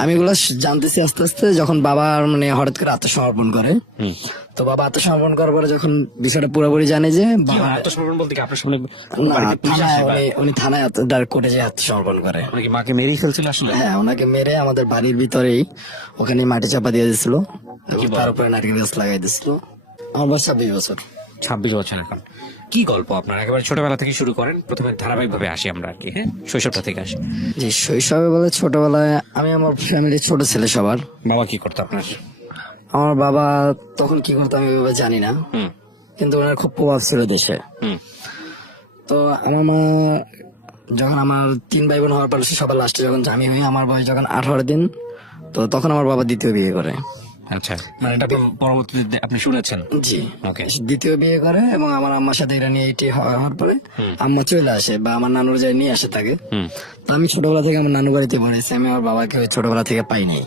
আমি এগুলো জানতেছি আস্তে আস্তে যখন বাবা মানে হঠাৎ করে আত্মসমর্পণ করে। তো বাবা আত্মসমর্পণ করার পরে যখন বিষয়টা পুরোপুরি জানে যে বাবা আত্মসমর্পণ বলতে কি আপনার সামনে না, উনি থানায় ডাইরেক্ট কোর্টে যে আত্মসমর্পণ করে। উনি কি মাকে মেরেই ফেলছিল আসলে? হ্যাঁ, ওনাকে মেরে আমাদের বাড়ির ভিতরেই ওখানে মাটি চাপা দিয়ে দিছিল, তার উপরে নারকেল গাছ লাগাই দিছিল। আমার বয়স 26 বছর। 26 বছর এখন। কি গল্প আপনার একেবারে ছোটবেলা থেকে শুরু করেন, প্রথমে ধারাবাহিক ভাবে আসি আমরা আর কি। হ্যাঁ, শৈশবটা থেকে আসি। জি, শৈশবে বলে ছোটবেলায় আমি আমার ফ্যামিলির ছোট ছেলে সবার। বাবা কি করতো আপনার? আমার বাবা তখন কি করতো আমি এভাবে জানি না, কিন্তু ওনার খুব প্রভাব ছিল দেশে। তো আমার মা যখন আমার 3 ভাই বোন হওয়ার পর সবার লাস্টে যখন আমি হই, আমার বয়স যখন 18 দিন, তো তখন আমার বাবা দ্বিতীয় বিয়ে করে। আচ্ছা, মানে এটা পরবর্তীতে আপনি শুনেছেন? জি, ওকে। দ্বিতীয় বিয়ে করে এবং আমার আম্মার সাথে এটা নিয়ে এটি হওয়ার পরে আম্মা চলে আসে বা আমার নানুর যাই নিয়ে আসে তাকে। তো আমি ছোটবেলা থেকে আমার নানু বাড়িতে পড়েছি, আমি আমার বাবাকে ওই ছোটবেলা থেকে পাই নাই।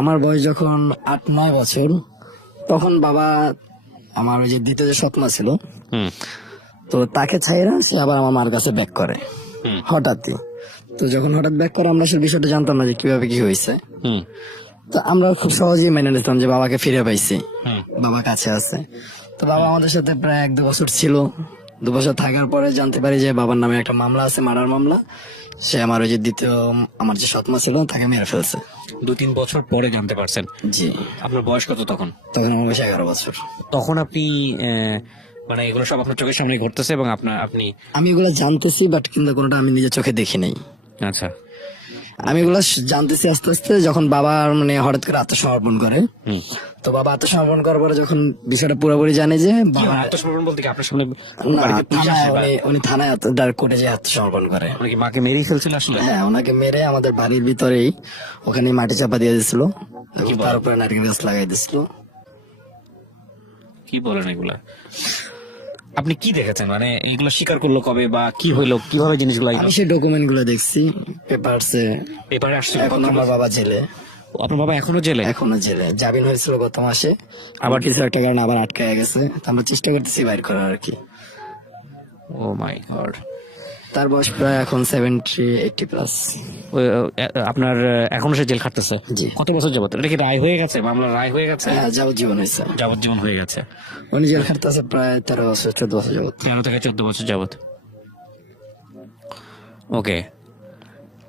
আমার বয়স যখন 8-9 বছর, তখন বাবা আমার ওই যে দ্বিতীয় যে সৎমা ছিল, তো তাকে ছাইরা সে আবার আমার মার কাছে ব্যাক করে হঠাৎই। তো যখন হঠাৎ ব্যাক করে আমরা আসলে বিষয়টা জানতাম না যে কিভাবে কি হয়েছে। তো আমরা খুব সহজেই মেনে নিতাম যে বাবাকে ফিরে পাইছি, বাবা কাছে আছে। তো বাবা আমাদের সাথে প্রায় 1-2 বছর ছিল। 2 বছর থাকার পরে জানতে পারি যে বাবার নামে একটা মামলা আছে, মার্ডার মামলা। সে আমার ওই যে দ্বিতীয় আমার যে সৎমা ছিল তাকে মেরে ফেলছে। 2-3 বছর পরে জানতে পারছেন? জি। আপনার বয়স কত তখন? তখন আমার বয়স 11 বছর। তখন আপনি মানে এগুলো সব আপনার চোখের সামনে ঘটতেছে এবং আপনি আমি এগুলো জানতেছি, বাট কিন্তু কোনোটা আমি নিজের চোখে দেখি নাই। আচ্ছা, আমি এগুলো জানতেছি আস্তে আস্তে যখন বাবা মানে হঠাৎ করে আত্মসমর্পণ করে। তো বাবা আত্মসমর্পণ করার পরে যখন বিষয়টা পুরোপুরি জানে যে বাবা আত্মসমর্পণ বলতে কি আপনার সামনে উনি থানায় ডাইরেক্ট কোর্টে যে আত্মসমর্পণ করে। উনি কি মাকে মেরেই ফেলছিল আসলে? হ্যাঁ, ওনাকে মেরে আমাদের বাড়ির ভিতরেই ওখানে মাটি চাপা দিয়ে দিছিল, তার উপরে নারকেল গাছ লাগাই দিছিল। কি বলেন এগুলা? আপনি কি দেখেছেন, মানে এইগুলো স্বীকার করলো কবে বা কি হইলো, কিভাবে জিনিসগুলো? আমি সেই ডকুমেন্ট গুলো দেখছি পেপারসে, পেপারে আসছে। এখন আমার বাবা জেলে। আপনার বাবা এখনো জেলে? এখনো জেলে। জামিন হয়েছিল গত মাসে, আবার কিছু একটা কারণে আবার আটকায় গেছে। আমরা চেষ্টা করতেছি বাইর করার আর কি। ও মাই গড। তার বয়স প্রায় এখন 70-80 প্লাস। আপনার এখনো সে জেল খাটতেছে? জি। কত বছর যাবত? এটা কি রায় হয়ে গেছে, মামলার রায় হয়ে গেছে? হ্যাঁ, যাবজ্জীবন হয়েছে। যাবজ্জীবন হয়ে গেছে। উনি জেল খাটতেছে প্রায় 13-14 বছর যাবত। 13 থেকে 14 বছর যাবত। ওকে।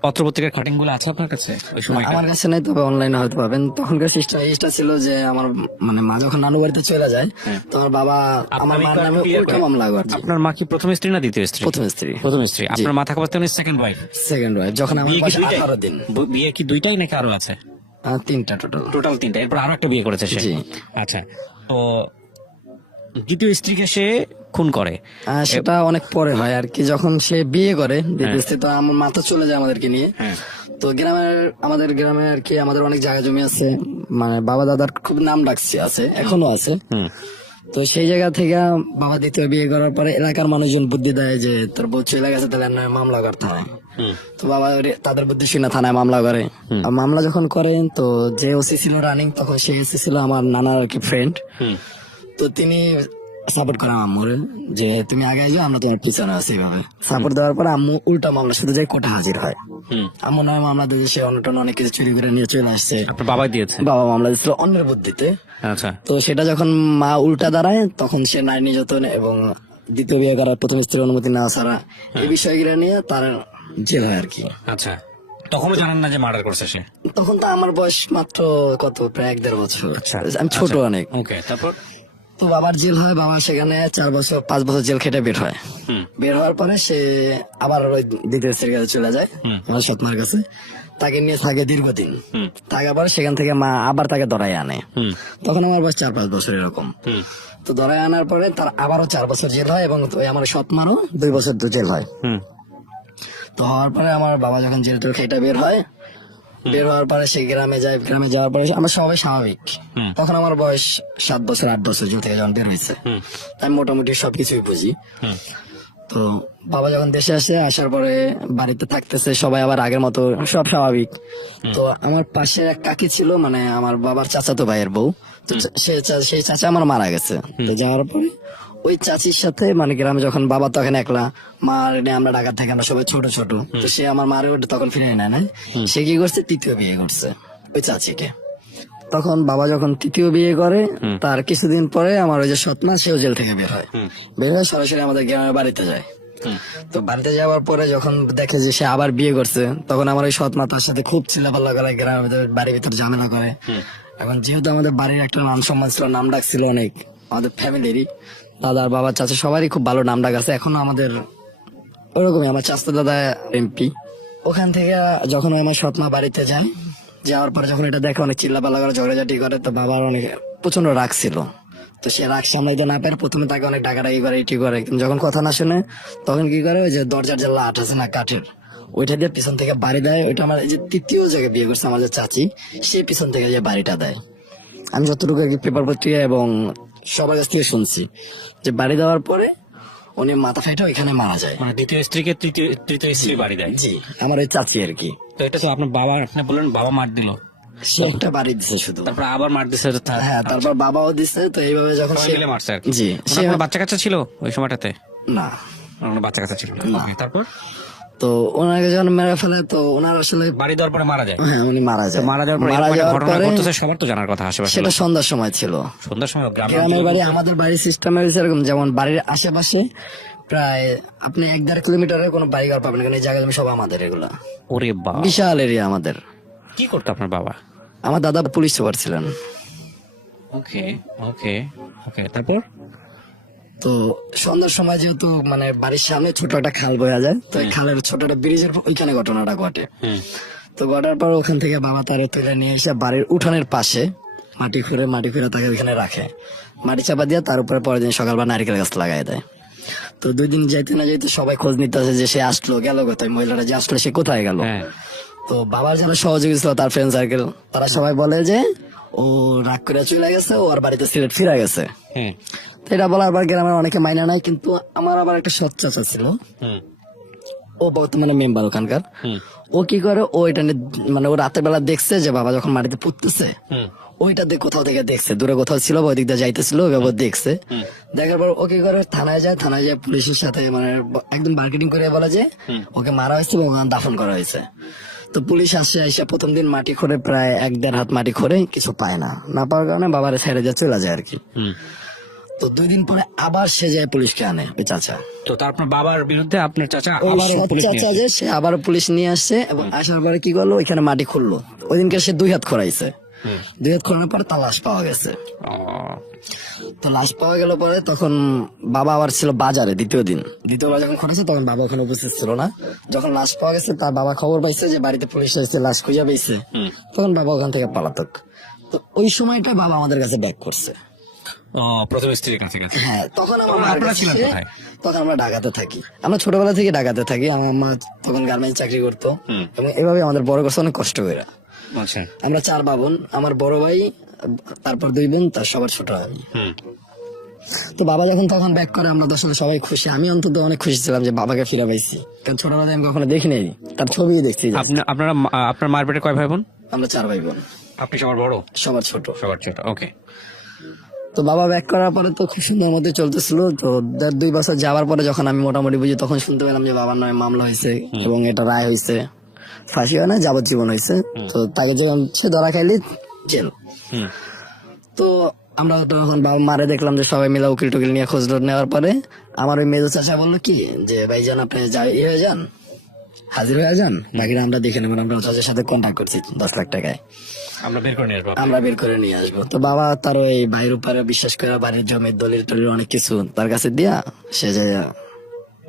পত্রপত্রিকার কাটিং গুলো আছে আপনার কাছে ওই সময়? আমার কাছে নাই, তবে অনলাইনে হয়তো পাবেন। তখনকার সিস্টেম এইটা ছিল যে আমার মানে মা যখন নানু বাড়িতে চলে যায়, তো আমার বাবা আমার মার নামে উল্টা মামলা করে। আপনার মা কি প্রথম স্ত্রী না দ্বিতীয় স্ত্রী? প্রথম স্ত্রী। প্রথম স্ত্রী। আপনার মা থাকা অবস্থায় উনি সেকেন্ড ওয়াইফ? Second wife. যখন আমার বয়স 18 দিন। বিয়ে কি দুইটাই নাকি আরো আছে? 3টা টোটাল। টোটাল 3টা। এরপর আরো একটা বিয়ে করেছে সে? জি। আচ্ছা, তো দ্বিতীয় স্ত্রীকে সে খুন করে? সেটা অনেক পরে হয় আর কি, যখন সে বিয়ে করে দ্বিতীয় স্ত্রী। তো আমার মাথা চলে যায় আমাদেরকে নিয়ে। তো আমাদের গ্রামে আর কি আমাদের অনেক জায়গা জমি আছে, মানে বাবা দাদার খুব নাম ডাকছে আছে, এখনো আছে। তো সেই জায়গা থেকে বাবা দ্বিতীয় বিয়ে করার পরে এলাকার মানুষজন বুদ্ধি দেয় যে তোর বউ চলে গেছে, তাহলে মামলা করতে হয়। তো বাবা তাদের বুদ্ধি শুনে থানায় মামলা করে। আর মামলা যখন করেন, তো যে ওসি ছিল রানিং, তখন সে এসি ছিল আমার নানার আর কি ফ্রেন্ড। তো তিনি সাপোর্ট করে আম্মুর যে তুমি আগে যাও, আমরা তোমার পিছনে আছি। এইভাবে সাপোর্ট দেওয়ার পরে আম্মু উল্টা মামলা শুধু যাই কোর্টে হাজির হয়। আম্মু নয় মামলা দিয়ে সে অন্যটন অনেক কিছু চুরি করে নিয়ে চলে আসছে। আপনার বাবা দিয়েছে? বাবা মামলা দিচ্ছিল অন্যের বুদ্ধিতে। আচ্ছা। তো সেটা যখন মা উল্টা দাঁড়ায়, তখন সে নারী নির্যাতন এবং দ্বিতীয় বিয়ে করার প্রথম স্ত্রীর অনুমতি না ছাড়া এই বিষয়গুলো নিয়ে তার জেল হয় আর কি। আচ্ছা, তখনও জানেন না যে মার্ডার করছে সে? তখন তো আমার বয়স মাত্র কত, প্রায় 1-1.5 বছর। আমি ছোট অনেক। ওকে, তারপর? তো বাবার জেল হয়, বাবা সেখানে 4-5 বছর জেল খেটে বের হয়। বের হওয়ার পরে সে আবার ওই দ্বিতীয় স্ত্রীর কাছে চলে যায়, আমার সৎমার কাছে। তাকে নিয়ে থাকে দীর্ঘদিন। থাকার পরে সেখান থেকে মা আবার তাকে ধরায় আনে। তখন আমার বয়স 4-5 বছর এরকম। তো ধরায় আনার পরে তার আবারও 4 বছর জেল হয় এবং আমার সৎমারও 2 বছর জেল হয়। তো হওয়ার পরে আমার বাবা যখন জেল টেল খেটে বের হয়, বের হওয়ার পরে সে গ্রামে যায়। গ্রামে যাওয়ার পরে আমরা সবাই স্বাভাবিক। তখন আমার বয়স 7-8 বছর জেল থেকে যখন বের হয়েছে, আমি মোটামুটি সবকিছুই বুঝি। তো বাবা যখন দেশে আসার পরে বাড়িতে থাকতেছে, সবাই আবার আগের মতো সব স্বাভাবিক। তো আমার পাশে এক কাকি ছিল, মানে আমার বাবার চাচাতো ভাইয়ের বউ। তো সেই চাচা আমার মারা গেছে। তো যাওয়ার পরে ওই চাচির সাথে মানে গ্রামে যখন বাবা তখন একলা, মার এনে আমরা ঢাকা থেকে আমরা সবাই ছোট ছোট, তো সে আমার মারে ওটা তখন ফিরে নেয় না, সে কি করছে তৃতীয় বিয়ে করছে ওই চাচিকে। তখন বাবা যখন তৃতীয় বিয়ে করে তার কিছুদিন পরে আমার ওই যে সৎমা সেও জেল থেকে বের হয়, বের হয়ে সরাসরি আমাদের গ্রামের বাড়িতে যায়। তো বাড়িতে যাওয়ার পরে যখন দেখে যে সে আবার বিয়ে করছে, তখন আমার ওই সৎমা তার সাথে খুব চিল্লাপাল্লা করে, গ্রামের ভিতরে বাড়ির ভিতরে ঝামেলা করে। এখন যেহেতু আমাদের বাড়ির একটা নাম সম্মান ছিল, নাম ডাক ছিল অনেক, আমাদের ফ্যামিলিরই দাদা বাবা চাচা সবারই খুব ভালো নাম ডাক আছে এখনো আমাদের ওরকমই। আমার চাচা দাদা এমপি। ওখান থেকে যখন আমার সৎমা বাড়িতে যান, যাওয়ার পরে যখন এটা দেখে অনেক চিল্লাপাল্লা করে ঝগড়াঝাটি করে, তো বাবার অনেক প্রচন্ড রাগ ছিল। তো সে রাগ সামলাইতে না পারে প্রথমে তাকে অনেক ডাকাডাকি করে, ইটি করে। কিন্তু যখন কথা না শুনে তখন কি করে, ওই যে দরজার যে লাট আছে না কাঠের, ওইটা দিয়ে পিছন থেকে বাড়ি দেয়। ওইটা আমার এই যে তৃতীয় জায়গায় বিয়ে করছে আমার যে চাচি, সে পিছন থেকে যে বাড়িটা দেয়। আমি যতটুকু পেপার পত্রিকা এবং সবার কাছ থেকে শুনছি যে বাড়ি দেওয়ার পরে উনি মাথা ফাইটা ওইখানে মারা যায়। মানে দ্বিতীয় স্ত্রীকে তৃতীয় স্ত্রী বাড়ি দেয়। জি, আমার ওই চাচি আর কি। তো এটা তো আপনার বাবা, আপনি বললেন বাবা মার দিল, সে একটা বাড়ি দিছে শুধু, তারপর আবার মার দিছে। হ্যাঁ তারপর বাবাও দিছে। তো এইভাবে যখন সবাই সে মিলে মারছে আর কি। জি ওনার কোনো বাচ্চা কাচ্চা ছিল ওই সময়টাতে? না, ওনার বাচ্চা কাচ্চা ছিল না। Okay, তারপর তো ওনাকে যখন মেরে ফেলে তো ওনার আসলে বাড়ি দেওয়ার পরে মারা যায়। হ্যাঁ উনি মারা যায়। মারা যাওয়ার পরে মারা এরকম একটা যাওয়ার ঘটনা পরে ঘটতেছে, সবার তো জানার কথা আশেপাশে। সেটা সন্ধ্যার সময় ছিল। সন্ধ্যার সময় গ্রামের বাড়ি, আমাদের বাড়ির সিস্টেম হয়েছে এরকম, যেমন বাড়ির আশেপাশে প্রায় আপনি 1-1.5 কিলোমিটারের কোনো বাড়ি ঘর পাবেন না, কারণ এই জায়গা জমি সব আমাদের। এগুলা ওরে বাবা, বিশাল এরিয়া আমাদের। কি করতো আপনার বাবা? আমার দাদা পুলিশ সুপার ছিলেন। ওকে ওকে ওকে, তারপর তো সন্ধ্যার সময় যেহেতু মানে বাড়ির সামনে ছোট একটা খাল বয়ে যায়, তো এই খালের ছোট একটা ব্রিজের ওইখানে ঘটনাটা ঘটে। তো ঘটার পর ওখান থেকে বাবা তারে তুলে নিয়ে এসে বাড়ির উঠানের পাশে মাটি খুঁড়ে তাকে ওইখানে রাখে, মাটি চাপা দিয়ে তার উপরে পরের দিন সকালবেলা নারকেল গাছ লাগাই দেয়। তো 2 দিন যাইতে না যাইতে সবাই খোঁজ নিতে আসে যে সে আসলো গেল কোথায়, মহিলাটা যে আসলো সে কোথায় গেল। তো বাবার যারা সহযোগী ছিল তার ফ্রেন্ড সার্কেল, তারা সবাই বলে যে ও রাগ করে চলে গেছে, ও আর বাড়িতে সিলেট ফিরে গেছে। তো এটা বলার পর গ্রামের অনেকে মাইনা নাই, কিন্তু আমার আবার একটা সৎ চাচা ছিল, ও বর্তমানে মেম্বার ওখানকার। ও কি করে, ও এটা মানে ও রাতের বেলা দেখছে যে বাবা যখন মাটিতে পুঁততেছে, ওইটা কোথাও থেকে দেখছে, দূরে কোথাও ছিল, ওই দিক দিয়ে যাইতেছিল, ওইভাবে দেখছে। দেখার পর ও কি করে, থানায় যায় পুলিশের সাথে মানে একদম মার্কেটিং করে বলে যে ওকে মারা হয়েছে এবং দাফন করা হয়েছে। তো পুলিশ আসে, এসে প্রথম দিন মাটি খোঁড়ে, প্রায় 1-1.5 হাত মাটি খোঁড়ে, কিছু পায় না, না পাওয়ার কারণে বাবার ছেড়ে দিয়ে চলে যায় আর কি। তো 2 দিন পরে আবার সে যায় পুলিশকে আনে, ওই চাচা। তো তারপর বাবার বিরুদ্ধে আপনার চাচা আবার চাচা যে সে আবার পুলিশ নিয়ে আসছে, এবং আসার পরে কি করলো, ওইখানে মাটি খুললো। ওই দিনকে সে 2 হাত খোঁড়াইছে, 2 হাত খোঁড়ানোর পরে তার লাশ পাওয়া গেছে। তো লাশ পাওয়া গেল পরে তখন বাবা আবার ছিল বাজারে দ্বিতীয়বার যখন খোঁড়াছে, তখন বাবা ওখানে উপস্থিত ছিল না। যখন লাশ পাওয়া গেছে, তার বাবা খবর পাইছে যে বাড়িতে পুলিশ আসছে, লাশ খুঁজে পেয়েছে, তখন বাবা ওখান থেকে পালাতক। তো ওই সময়টা বাবা আমাদের কাছে ব্যাক করছে। প্রথম স্ত্রীর কাছে গেছে। হ্যাঁ, তখন আপনারা ছিলেন কোথায়? তখন আমরা ঢাকাতে থাকি, আমরা ছোটবেলা থেকে ঢাকাতে থাকি। আমার মা তখন গার্মেন্টস চাকরি করতো, এবং এভাবে আমাদের বড় করছে অনেক কষ্ট করে। আচ্ছা, আমরা 4 বোন, আমার বড় ভাই, তারপর 2 বোন, তার সবার ছোট আমি। তো বাবা যখন তখন ব্যাক করে, আমরা আসলে সবাই খুশি। আমি অন্তত অনেক খুশি ছিলাম যে বাবাকে ফিরে পাইছি, কারণ ছোটবেলায় আমি কখনো দেখি নাই, তার ছবি দেখছি। আপনার মার পেটে কয় ভাই বোন? আমরা 4 ভাই বোন। আপনি সবার বড়? সবার ছোট। সবার ছোট, ওকে। তো বাবা ব্যাক করার পরে তো খুব সুন্দর মতো চলতেছিল। তো 1.5-2 বছর যাওয়ার পরে যখন আমি মোটামুটি বুঝি, তখন শুনতে পেলাম যে বাবার নামে মামলা হয়েছে, এবং এটা রায় হয়েছে, ফাঁসি হয় না, যাবজ্জীবন হয়েছে। তো তাকে যখন সে ধরা খাইলি জেল। তো আমরা তখন বাবা মারে দেখলাম যে সবাই মিলে উকিল টুকিল নিয়ে খোঁজ নেওয়ার পরে আমার ওই মেজো চাচা বললো কি যে ভাইজান আপনি হয়ে যান, হাজির হয়ে যান, বাকিরা আমরা দেখে নেবেন। আমরা চাচার সাথে কন্ট্যাক্ট করছি 10 লাখ টাকায় আমরা বের করে নিয়ে আসবো। তো বাবা তার ওই ভাইয়ের উপরে বিশ্বাস করে বাড়ির জমির দলিল টলিল অনেক কিছু তার কাছে দিয়া সে যে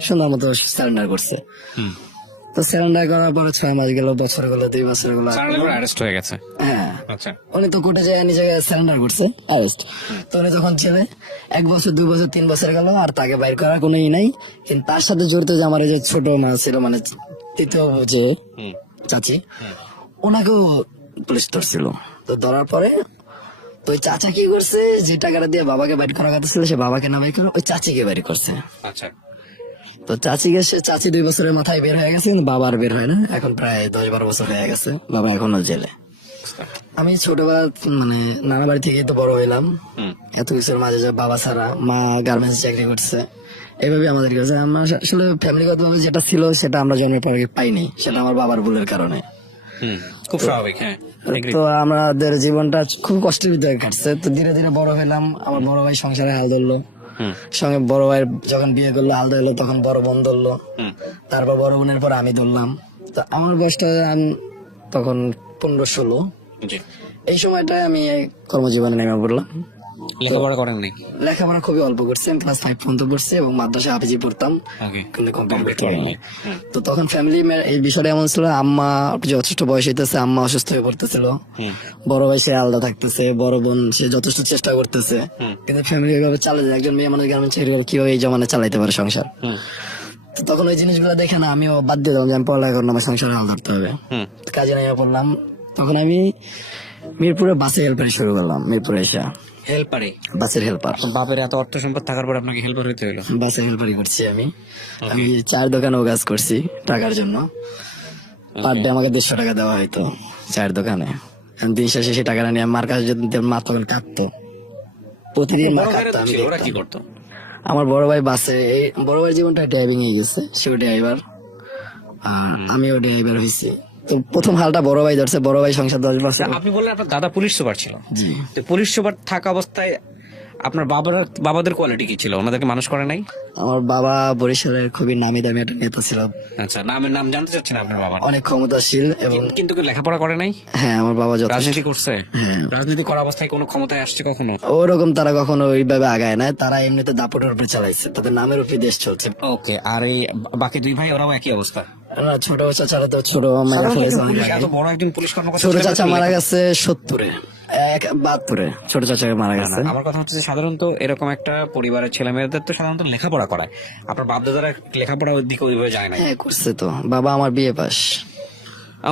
সুন্দর মতো সারেন্ডার করছে। তো সারেন্ডার করার পরে 6 মাস গেল, বছর গেল, 2 বছর গেল, অ্যারেস্ট হয়ে গেছে। হ্যাঁ, আচ্ছা, উনি তো কোর্টে যায় নিজেকে সারেন্ডার করছে, অ্যারেস্ট। তো উনি তখন ছেলে 1 বছর 2 বছর 3 বছর গেল, আর তাকে বাইর করার কোনো নাই। কিন্তু তার সাথে জড়িত যে আমার এই যে ছোট মা ছিল, মানে তৃতীয় যে চাচি, ওনাকেও পুলিশ ধরছিল। তো ধরার পরে তো ওই চাচা কি করছে, যে টাকাটা দিয়ে বাবাকে বাইর করা কথা ছিল, সে বাবাকে না বাইর করে ওই চাচিকে বাইর করছে। আচ্ছা, তো চাচি 2 বছরের মাথায় বের হয়ে গেছে, কিন্তু বাবা আর বের হয় না। এখন প্রায় 10-12 বছর হয়ে গেছে, বাবা এখনো জেলে। অবস্থা? আমি ছোটবেলা মানে নানা বাড়ি থেকে তো বড় হইলাম, হুম এত কিছুর মাঝে যে বাবা ছাড়া, মা গার্মেন্টস চাকরি করছে, এইভাবে আমাদের কাছে আমরা আসলে ফ্যামিলিগত ভাবে যেটা ছিল সেটা আমরা জন্মের পরে পাইনি, সেটা আমার বাবার ভুলের কারণে। হুম, খুব স্বাভাবিক। হ্যাঁ, agree। তো আমাদের জীবনটা খুব কষ্টের ভিতরে কাটছে। তো ধীরে ধীরে বড় হইলাম, আমার বড় ভাই সংসারে হাল ধরলো, হুম সঙ্গে বড় ভাইয়ের যখন বিয়ে করলো হাল ধরলো, তখন বড় বোন ধরলো, হুম তারপর বড় বোনের পর আমি ধরলাম। তো আমার বয়সটা তখন 15-16, জি। এই সময়টায় আমি এই কর্মজীবনে নেমে পড়লাম। লেখাপড়া করেন নাই? লেখাপড়া খুবই অল্প করছি, আমি ক্লাস 5 পর্যন্ত পড়ছি এবং মাদ্রাসা হাফিজি পড়তাম, ওকে, কিন্তু কমপ্লিট কমপ্লিট করতে পারিনি। হুম তো তখন ফ্যামিলি এই বিষয়টা এমন ছিল, আম্মা যথেষ্ট বয়স হইতেছে, আম্মা অসুস্থ হয়ে পড়তেছিল, হুম বড় ভাই সে আলাদা থাকতেছে, বড় বোন সে যথেষ্ট চেষ্টা করতেছে, হুম কিন্তু ফ্যামিলি এইভাবে চালে যায়। একজন মেয়ে মানুষ গার্মেন্টস চাকরি করে কিভাবে এই জমানে চালাইতে পারে সংসার? হুম তো তখন ওই জিনিসগুলো দেখে না আমিও বাদ দিয়ে দিলাম যে আমি পড়ালেখা করলাম, আমার সংসারে হাল ধরতে হবে, হুম তো কাজে নেমে পড়লাম। তখন আমি মিরপুরে বাসে হেল্পারি শুরু করলাম, মিরপুরে এসে হেল্পারে? বাসের হেল্পার। বাপের এত অর্থ সম্পদ থাকার পর আপনাকে হেল্পার হইতে হলো? বাসে হেল্পারি করছি আমি। আমি 4 দোকানেও কাজ করছি টাকার জন্য। পার ডে আমাকে 150 টাকা দেওয়া হয়তো 4 দোকানে। আমি দিন শেষে সেই টাকাটা নিয়ে মার কাছে যদি মা তখন কাঁদতো, প্রতিদিন মা বড় ভাইরা কাঁদতো। তো আমি ছিল, ওরা দেখতাম। কি করতো? আমার বড় ভাই বাসে, এই বড় ভাইয়ের জীবনটা ড্রাইভিং এ গেছে, সেও ড্রাইভার, আর আমিও ড্রাইভার হয়েছি। তো প্রথম হালটা বড় ভাই ধরছে, বড় ভাই সংসার 10 বছর। আপনি বললেন আপনার দাদা পুলিশ সুপার ছিল, জি, তো পুলিশ সুপার থাকা অবস্থায় আপনার বাবাদের কোয়ালিটি কি ছিল? ওনাদেরকে মানুষ করে নাই? আমার বাবা বরিশালের খুবই নামি দামি একটা নেতা ছিল, আচ্ছা, নাম জানতে চাচ্ছেন আপনার বাবার? অনেক ক্ষমতাশীল, এবং কিন্তু কি লেখাপড়া করে নাই? হ্যাঁ আমার বাবা যথেষ্ট রাজনীতি করছে? রাজনীতি করা অবস্থায় কোনো ক্ষমতায় আসছে কখনো? ওরকম তারা কখনো ওইভাবে আগায় না, তারা এমনিতে দাপটের উপরে চালাইছে, তাদের নামের উপরে দেশ চলছে। ওকে, আর এই বাকি দুই ভাই ওরাও একই অবস্থা? না, ছোট চাচারা তো ছোট মারা ফেলেছে অনেক আগে। এত বড় একজন পুলিশ কর্মকর্তা ছোট ছিলেন চাচা বলে মারা গেছে 70-এ, 72-এ ছোট চাচাকে মারা না, গেছে। আমার কথা হচ্ছে যে সাধারণত এরকম একটা পরিবারের ছেলে মেয়েদের তো সাধারণত লেখাপড়া করায়, আপনার বাপ দাদারা লেখাপড়া ওই দিকে ওইভাবে যায় না? হ্যাঁ করছে তো, বাবা আমার বিয়ে পাস,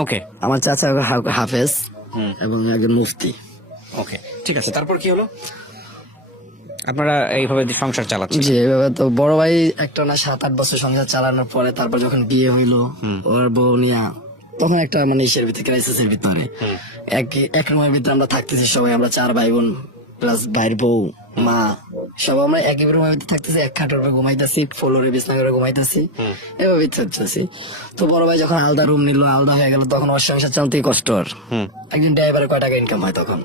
ওকে আমার চাচা হাফেজ হুম এবং একজন মুফতি। ওকে, ঠিক আছে। তারপর কি হলো? আপনারা এইভাবে সংসার চালাচ্ছেন? জি, এভাবে তো বড় ভাই একটা না 7-8 বছর সংসার চালানোর পরে তারপর যখন বিয়ে হইলো ওর বউ নিয়া, তখন একটা মানে ইসের ভিতরে, ক্রাইসিসের ভিতরে, এক রুমের ভিতরে আমরা থাকতেছি সবাই, আমরা 4 ভাই বোন প্লাস ভাইয়ের বউ, মা, সব আমরা একই রুমের ভিতরে থাকতেছি, এক খাটের উপরে ঘুমাইতেছি, ফ্লোরে বিছনা করে ঘুমাইতেছি, এভাবে থাকতেছি। তো বড় ভাই যখন আলাদা রুম নিল, আলাদা হয়ে গেল, তখন ওর সংসার চালাতেই কষ্ট। ওর একদিন ড্রাইভারের কয় টাকা ইনকাম হয় তখন।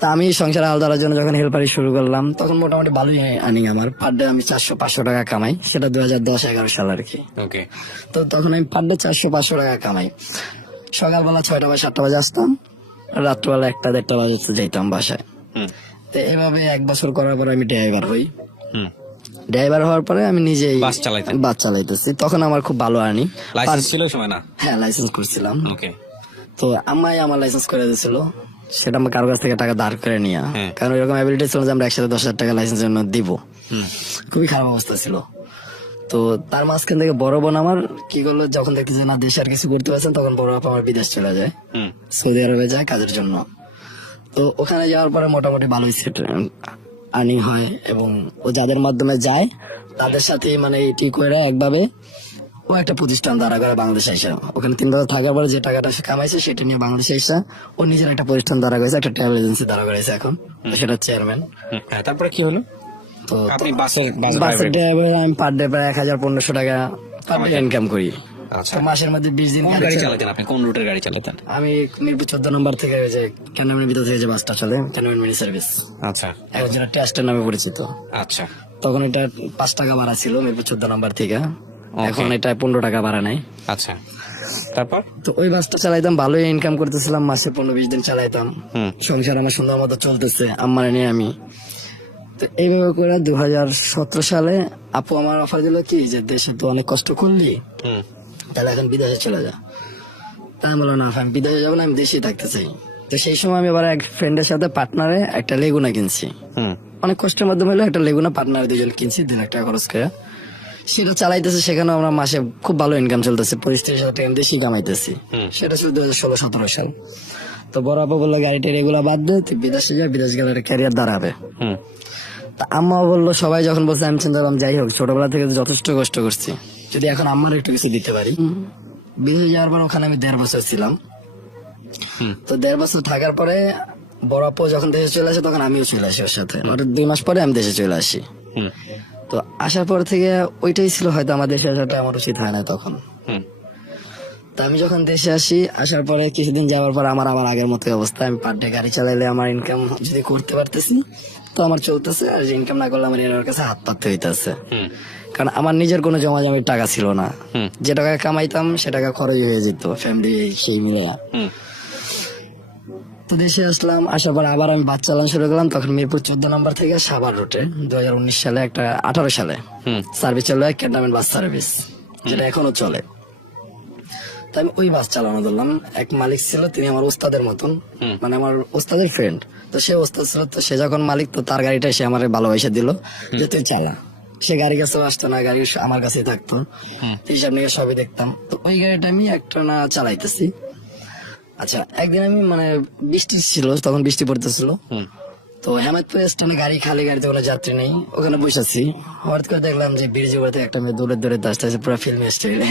তা আমি সংসার আলাদার জন্য যখন হেল্পারি শুরু করলাম, তখন মোটামুটি ভালোই আনি, আমার পার ডে আমি 400-500 টাকা কামাই, সেটা 2010-11 সাল আর কি। ওকে, তো তখন আমি পার ডে 400-500 টাকা কামাই। সকালবেলা 6টা বা 7টা বাজে আসতাম, রাত্রবেলা 1টা-1:30 বাজে যাইতাম বাসায়। তো এভাবে 1 বছর করার পর আমি ড্রাইভার হই। ড্রাইভার হওয়ার পরে আমি নিজেই বাস চালাইতেন? বাস চালাইতেছি, তখন আমার খুব ভালো আনি। লাইসেন্স ছিল ওই সময় না? হ্যাঁ লাইসেন্স করছিলাম। ওকে, তো আম্মাই আমার লাইসেন্স করে দিয়েছিল, সেটা আমার কারো কাছ থেকে টাকা ধার করে নিয়ে, হ্যাঁ। কারণ এরকম অ্যাবিলিটি ছিল যে আমরা একসাথে 10,000 টাকা লাইসেন্সের জন্য দিব। খুবই খারাপ অবস্থা ছিল। তো তার মাঝখান থেকে বড় বোন আমার কি করলো, যখন দেখতেছে না দেশে আর কিছু করতে পারছেন, তখন বড় আপা আমার বিদেশ চলে যায়, সৌদি আরবে যায় কাজের জন্য। তো ওখানে যাওয়ার পরে মোটামুটি ভালোই সেট আর্নিং হয়, এবং ও যাদের মাধ্যমে যায় তাদের সাথে মানে ঠিক করে একভাবে ও একটা প্রতিষ্ঠান দাঁড়া করে বাংলাদেশে এসে, ওখানে 3 বছর থাকার পরে যে টাকাটা সে কামাইছে সেটা নিয়ে বাংলাদেশে এসে ও নিজের একটা প্রতিষ্ঠান দাঁড়া করেছে, একটা ট্রাভেল এজেন্সি দাঁড়া করেছে এখন, সেটা চেয়ারম্যান। তারপরে কি হলো? তো আপনি বাসের বাসের ড্রাইভার আমি পার ডে প্রায় 1000-1500 টাকা ইনকাম করি। আচ্ছা, তো মাসের মধ্যে 20 দিন কোন গাড়ি গাড়ি চালাই। চালাতেন আপনি? কোন রুটের গাড়ি চালাতেন? আমি মিরপুর 14 নম্বর থেকে ওই যে ক্যান্টনমেন্টের ভিতর থেকে যে বাসটা চলে, ক্যান্টনমেন্ট মিনি সার্ভিস, আচ্ছা এখন যেটা টেস্টের নামে পরিচিত। আচ্ছা, তখন এটা 5 টাকা ভাড়া ছিল মিরপুর 14 নম্বর থেকে, এখন এটা 15 টাকা ভাড়া নেয়। আচ্ছা, তারপর? তো ওই বাসটা চালাইতাম, ভালোই ইনকাম করতেছিলাম, মাসে 15-20 দিন চালাইতাম, সংসার আমার সুন্দর মতো চলতেছে, আম্মারে নিয়ে আমি। তো এইভাবে করে 2017 সালে আপু আমার অফার দিল কি যে দেশে তো অনেক কষ্ট করলি, তাহলে এখন বিদেশে চলে যা। তাই আমি বললাম না আমি বিদেশে যাবো না, আমি দেশেই থাকতে চাই। তো সেই সময় আমি আবার এক ফ্রেন্ডের সাথে পার্টনারে একটা লেগুনা কিনছি, অনেক কষ্টের মাধ্যমে হলো একটা লেগুনা পার্টনারে 2 জন কিনছি, 2 লাখ টাকা খরচ করে সেটা চালাইতেছে। সেখানে আমরা মাসে খুব ভালো ইনকাম চলতেছে, 25-30 টাকা দেশি কামাইতেছি। সেটা ছিল 2016-17 সাল। তো বড় আপা বললো গাড়িটা রেগুলা বাদ দে, তুই বিদেশে যা, বিদেশ গেলে একটা ক্যারিয়ার দাঁড়াবে। তা আম্মা বললো, সবাই যখন বলছে আমি চিন্তা করলাম যাই হোক ছোটবেলা থেকে তো যথেষ্ট কষ্ট করছি, যদি এখন আম্মার একটু কিছু দিতে পারি। বিদেশে যাওয়ার পর ওখানে আমি 1.5 বছর ছিলাম। তো 1.5 বছর থাকার পরে বড় আপু যখন দেশে চলে আসে তখন আমিও চলে আসি ওর সাথে, ওর 2 মাস পরে আমি দেশে চলে আসি। তো আসার পর থেকে ওইটাই ছিল হয়তো আমার দেশে আসাটা আমার উচিত হয় না তখন। তো আমি যখন দেশে আসি, আসার পরে কিছুদিন যাওয়ার পর আমার আবার আগের মতো অবস্থা। আমি পার ডে গাড়ি চালাইলে আমার ইনকাম যদি করতে পারতেছি তো আমার চলতেছে, আর ইনকাম না করলে আমার এনার কাছে হাত পাততে হইতেছে। কারণ আমার নিজের কোনো জমা জমির টাকা ছিল না, যে টাকা কামাইতাম সে টাকা খরচ হয়ে যেত ফ্যামিলি সেই মিলে। তো দেশে আসলাম, আসার পর আবার আমি বাস চালানো শুরু করলাম। তখন মিরপুর 14 নম্বর থেকে সাভার রুটে 2019 সালে 18 সালে সার্ভিস চালু হয়, ক্যান্টনমেন্ট বাস সার্ভিস, যেটা এখনো চলে। তো আমি ওই বাস চালানো ধরলাম। এক মালিক ছিল, তিনি আমার ওস্তাদের মতন, মানে আমার ওস্তাদের ফ্রেন্ড। তো সে ওস্তাদ ছিল, তো সে যখন মালিক, তো তার গাড়িটা সে আমার ভালোবাসা দিল যে তুই চালা। সে গাড়ি কাছেও আসতো না, গাড়ি আমার কাছেই থাকতো, হিসাব নিয়ে সবই দেখতাম। তো ওই গাড়িটা আমি একটা না চালাইতেছি। আচ্ছা, একদিন আমি মানে বৃষ্টি ছিল, তখন বৃষ্টি পড়তেছিল। তো হেমায়তপুর স্ট্যান্ডে গাড়ি খালি, গাড়িতে কোনো যাত্রী নেই, ওখানে বসেছি। হঠাৎ করে দেখলাম যে ব্রিজ উপরে একটা মেয়ে দৌড়ে দৌড়ে আসতেছে পুরো ফিল্ম স্টাইলে।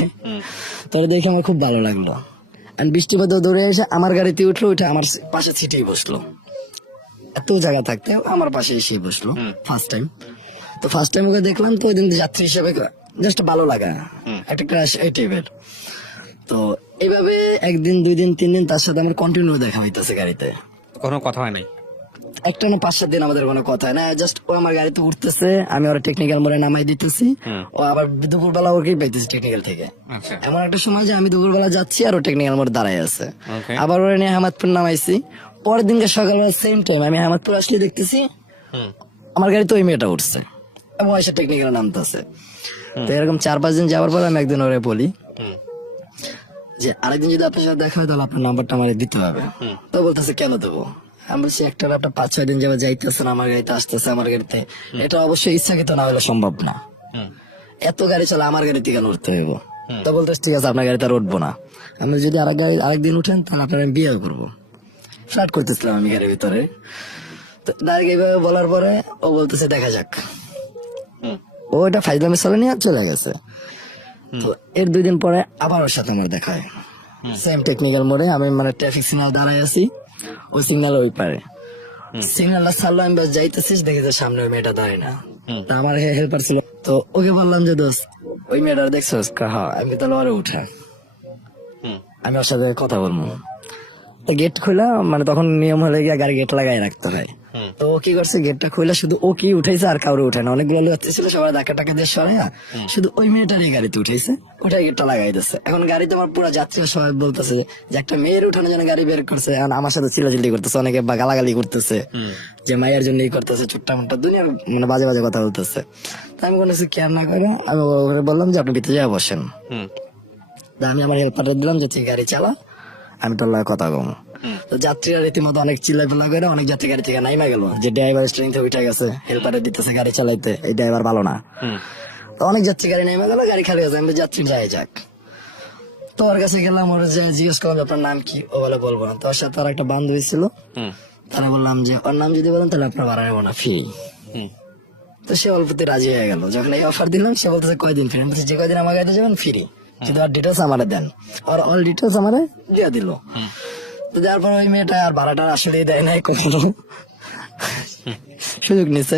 তো দেখে আমার খুব ভালো লাগলো। আর বৃষ্টি পড়তে দৌড়ে এসে আমার গাড়িতে উঠলো, ওইটা আমার পাশে সিটেই বসলো। এত জায়গা থাকতে আমার পাশে এসে বসলো ফার্স্ট টাইম। তো ফার্স্ট টাইম ওকে দেখলাম, তো ওই দিন যাত্রী হিসেবে জাস্ট ভালো লাগা, একটা ক্রাশ এই টাইপের। তো এইভাবে 1 দিন 2 দিন 3 দিন তার সাথে আমার কন্টিনিউ দেখা হইতেছে গাড়িতে, কোনো কথা হয় নাই? একটা না 5-7 দিন আমাদের কোনো কথা হয় না। জাস্ট ও আমার গাড়িতে উঠতেছে, আমি ওরা টেকনিক্যাল মোড়ে নামাই দিতেছি, ও আবার দুপুরবেলা ওকেই পাইতেছি টেকনিক্যাল থেকে। এমন একটা সময় যে আমি দুপুরবেলা যাচ্ছি আর ও টেকনিক্যাল মোড়ে দাঁড়ায় আছে। আবার ওরা নিয়ে হেমায়তপুর নামাইছি। পরের দিনকে সকালবেলা সেম টাইম আমি হেমায়তপুর আসলে দেখতেছি আমার গাড়িতে ওই মেয়েটা উঠছে এবং এসে টেকনিক্যাল নামতেছে। তো এরকম 4-5 দিন যাওয়ার পর আমি একদিন ওরে বলি যে আরেকদিন যদি আপনার সাথে দেখা হয় তাহলে আপনার নাম্বারটা আমার দিতে হবে। তো বলতেছে কেন দেবো? আমি বলছি একটা আপনার 5-6 দিন যাবে যাইতেছে না, আমার গাড়িতে আসতেছে, আমার গাড়িতে, এটা অবশ্যই ইচ্ছাকৃত না হলে সম্ভব না। এত গাড়ি চলে, আমার গাড়িতে কেন উঠতে হইব? তো বলতেছে ঠিক আছে, আপনার গাড়িতে আর উঠবো না। আমি যদি আরেকদিন উঠেন তাহলে আপনার আমি বিয়ে করবো। ফ্লার্ট করতেছিলাম আমি গাড়ির ভিতরে। তো ডাইরেক্ট এইভাবে বলার পরে ও বলতেছে দেখা যাক। ও এটা ফাইজলামি চলে নিয়ে চলে গেছে। তো এর 2 দিন পরে আবার ওর সাথে আমার দেখা হয় সেম টেকনিক্যাল মোড়ে। আমি মানে ট্রাফিক সিগন্যাল দাঁড়ায় আছি, ওই সিগন্যাল ওই পারে। সিগন্যালটা ছাড়লো, আমি বাস যাইতেছিস, দেখি যে সামনে ওই মেয়েটা দাঁড়ায় না। তা আমার হেল্পার ছিল, তো ওকে বললাম যে দোস্ত ওই মেয়েটা দেখছোস? হ্যাঁ। আমি তাহলে ওরে উঠা, আমি ওর সাথে কথা বলবো। তো গেট খোলা, মানে তখন নিয়ম হলে গিয়ে গাড়ি গেট লাগাই রাখতে হয়। তো ও কি করছে, গেটটা খুলে শুধু ও কি উঠাইছে আর কাউরে উঠায় না, অনেকগুলো লোক ছিল, সবাই ধাক্কা টাকা দিয়ে সরাই না, শুধু ওই মেয়েটারই গাড়িতে উঠাইছে, ওটাই গেটটা লাগাই দিচ্ছে। এখন গাড়িতে আমার পুরো যাত্রী সবাই বলতেছে যে একটা মেয়ের উঠানোর জন্য গাড়ি বের করছে, আর আমার সাথে চিল্লাচিল্লি করতেছে, অনেকে বা গালাগালি করতেছে যে মায়ের জন্য ই করতেছে, চুট্টা মুট্টা দুনিয়ার মানে বাজে বাজে কথা বলতেছে। তো আমি কোনো কিছু কেয়ার না করে আমি ওখানে বললাম যে আপনি ভিতরে যাওয়া বসেন। তা আমি আমার হেল্পারটা দিলাম যে তুই গাড়ি চালা, আমি তোর লাগে কথা কম। তো যাত্রীরা রীতিমতো অনেক চিল্লাপিল্লা করে, অনেক যাত্রী গাড়ি থেকে নাইমা গেল, যে ড্রাইভার স্টিয়ারিং থেকে উঠে গেছে, হেল্পারে দিতেছে গাড়ি চালাইতে, এই ড্রাইভার ভালো না। তো অনেক যাত্রী গাড়ি নাইমা গেল, গাড়ি খালি আছে, আমি যাত্রী যাই যাক। তো ওর কাছে গেলাম, ওর জিজ্ঞেস করলাম আপনার নাম কি, ও বলে বলবো না। তো ওর সাথে আর একটা বান্ধবী ছিল, তারা বললাম যে ওর নাম যদি বলেন তাহলে আপনার ভাড়া নেবো না, ফ্রি। তো সে অল্পতে রাজি হয়ে গেল। যখন এই অফার দিলাম সে বলতেছে কয়দিন ফ্রি, বলছি যে কয়দিন আমার গাড়িতে যাবেন ফ্রি, যদি আর ডিটেলস আমারে দেন। আর অল ডিটেলস আমারে দিয়ে দিল। তো যার পর ওই মেয়েটা আর ভাড়াটা আসলে দেয় নাই কখনো, সুযোগ নিছে।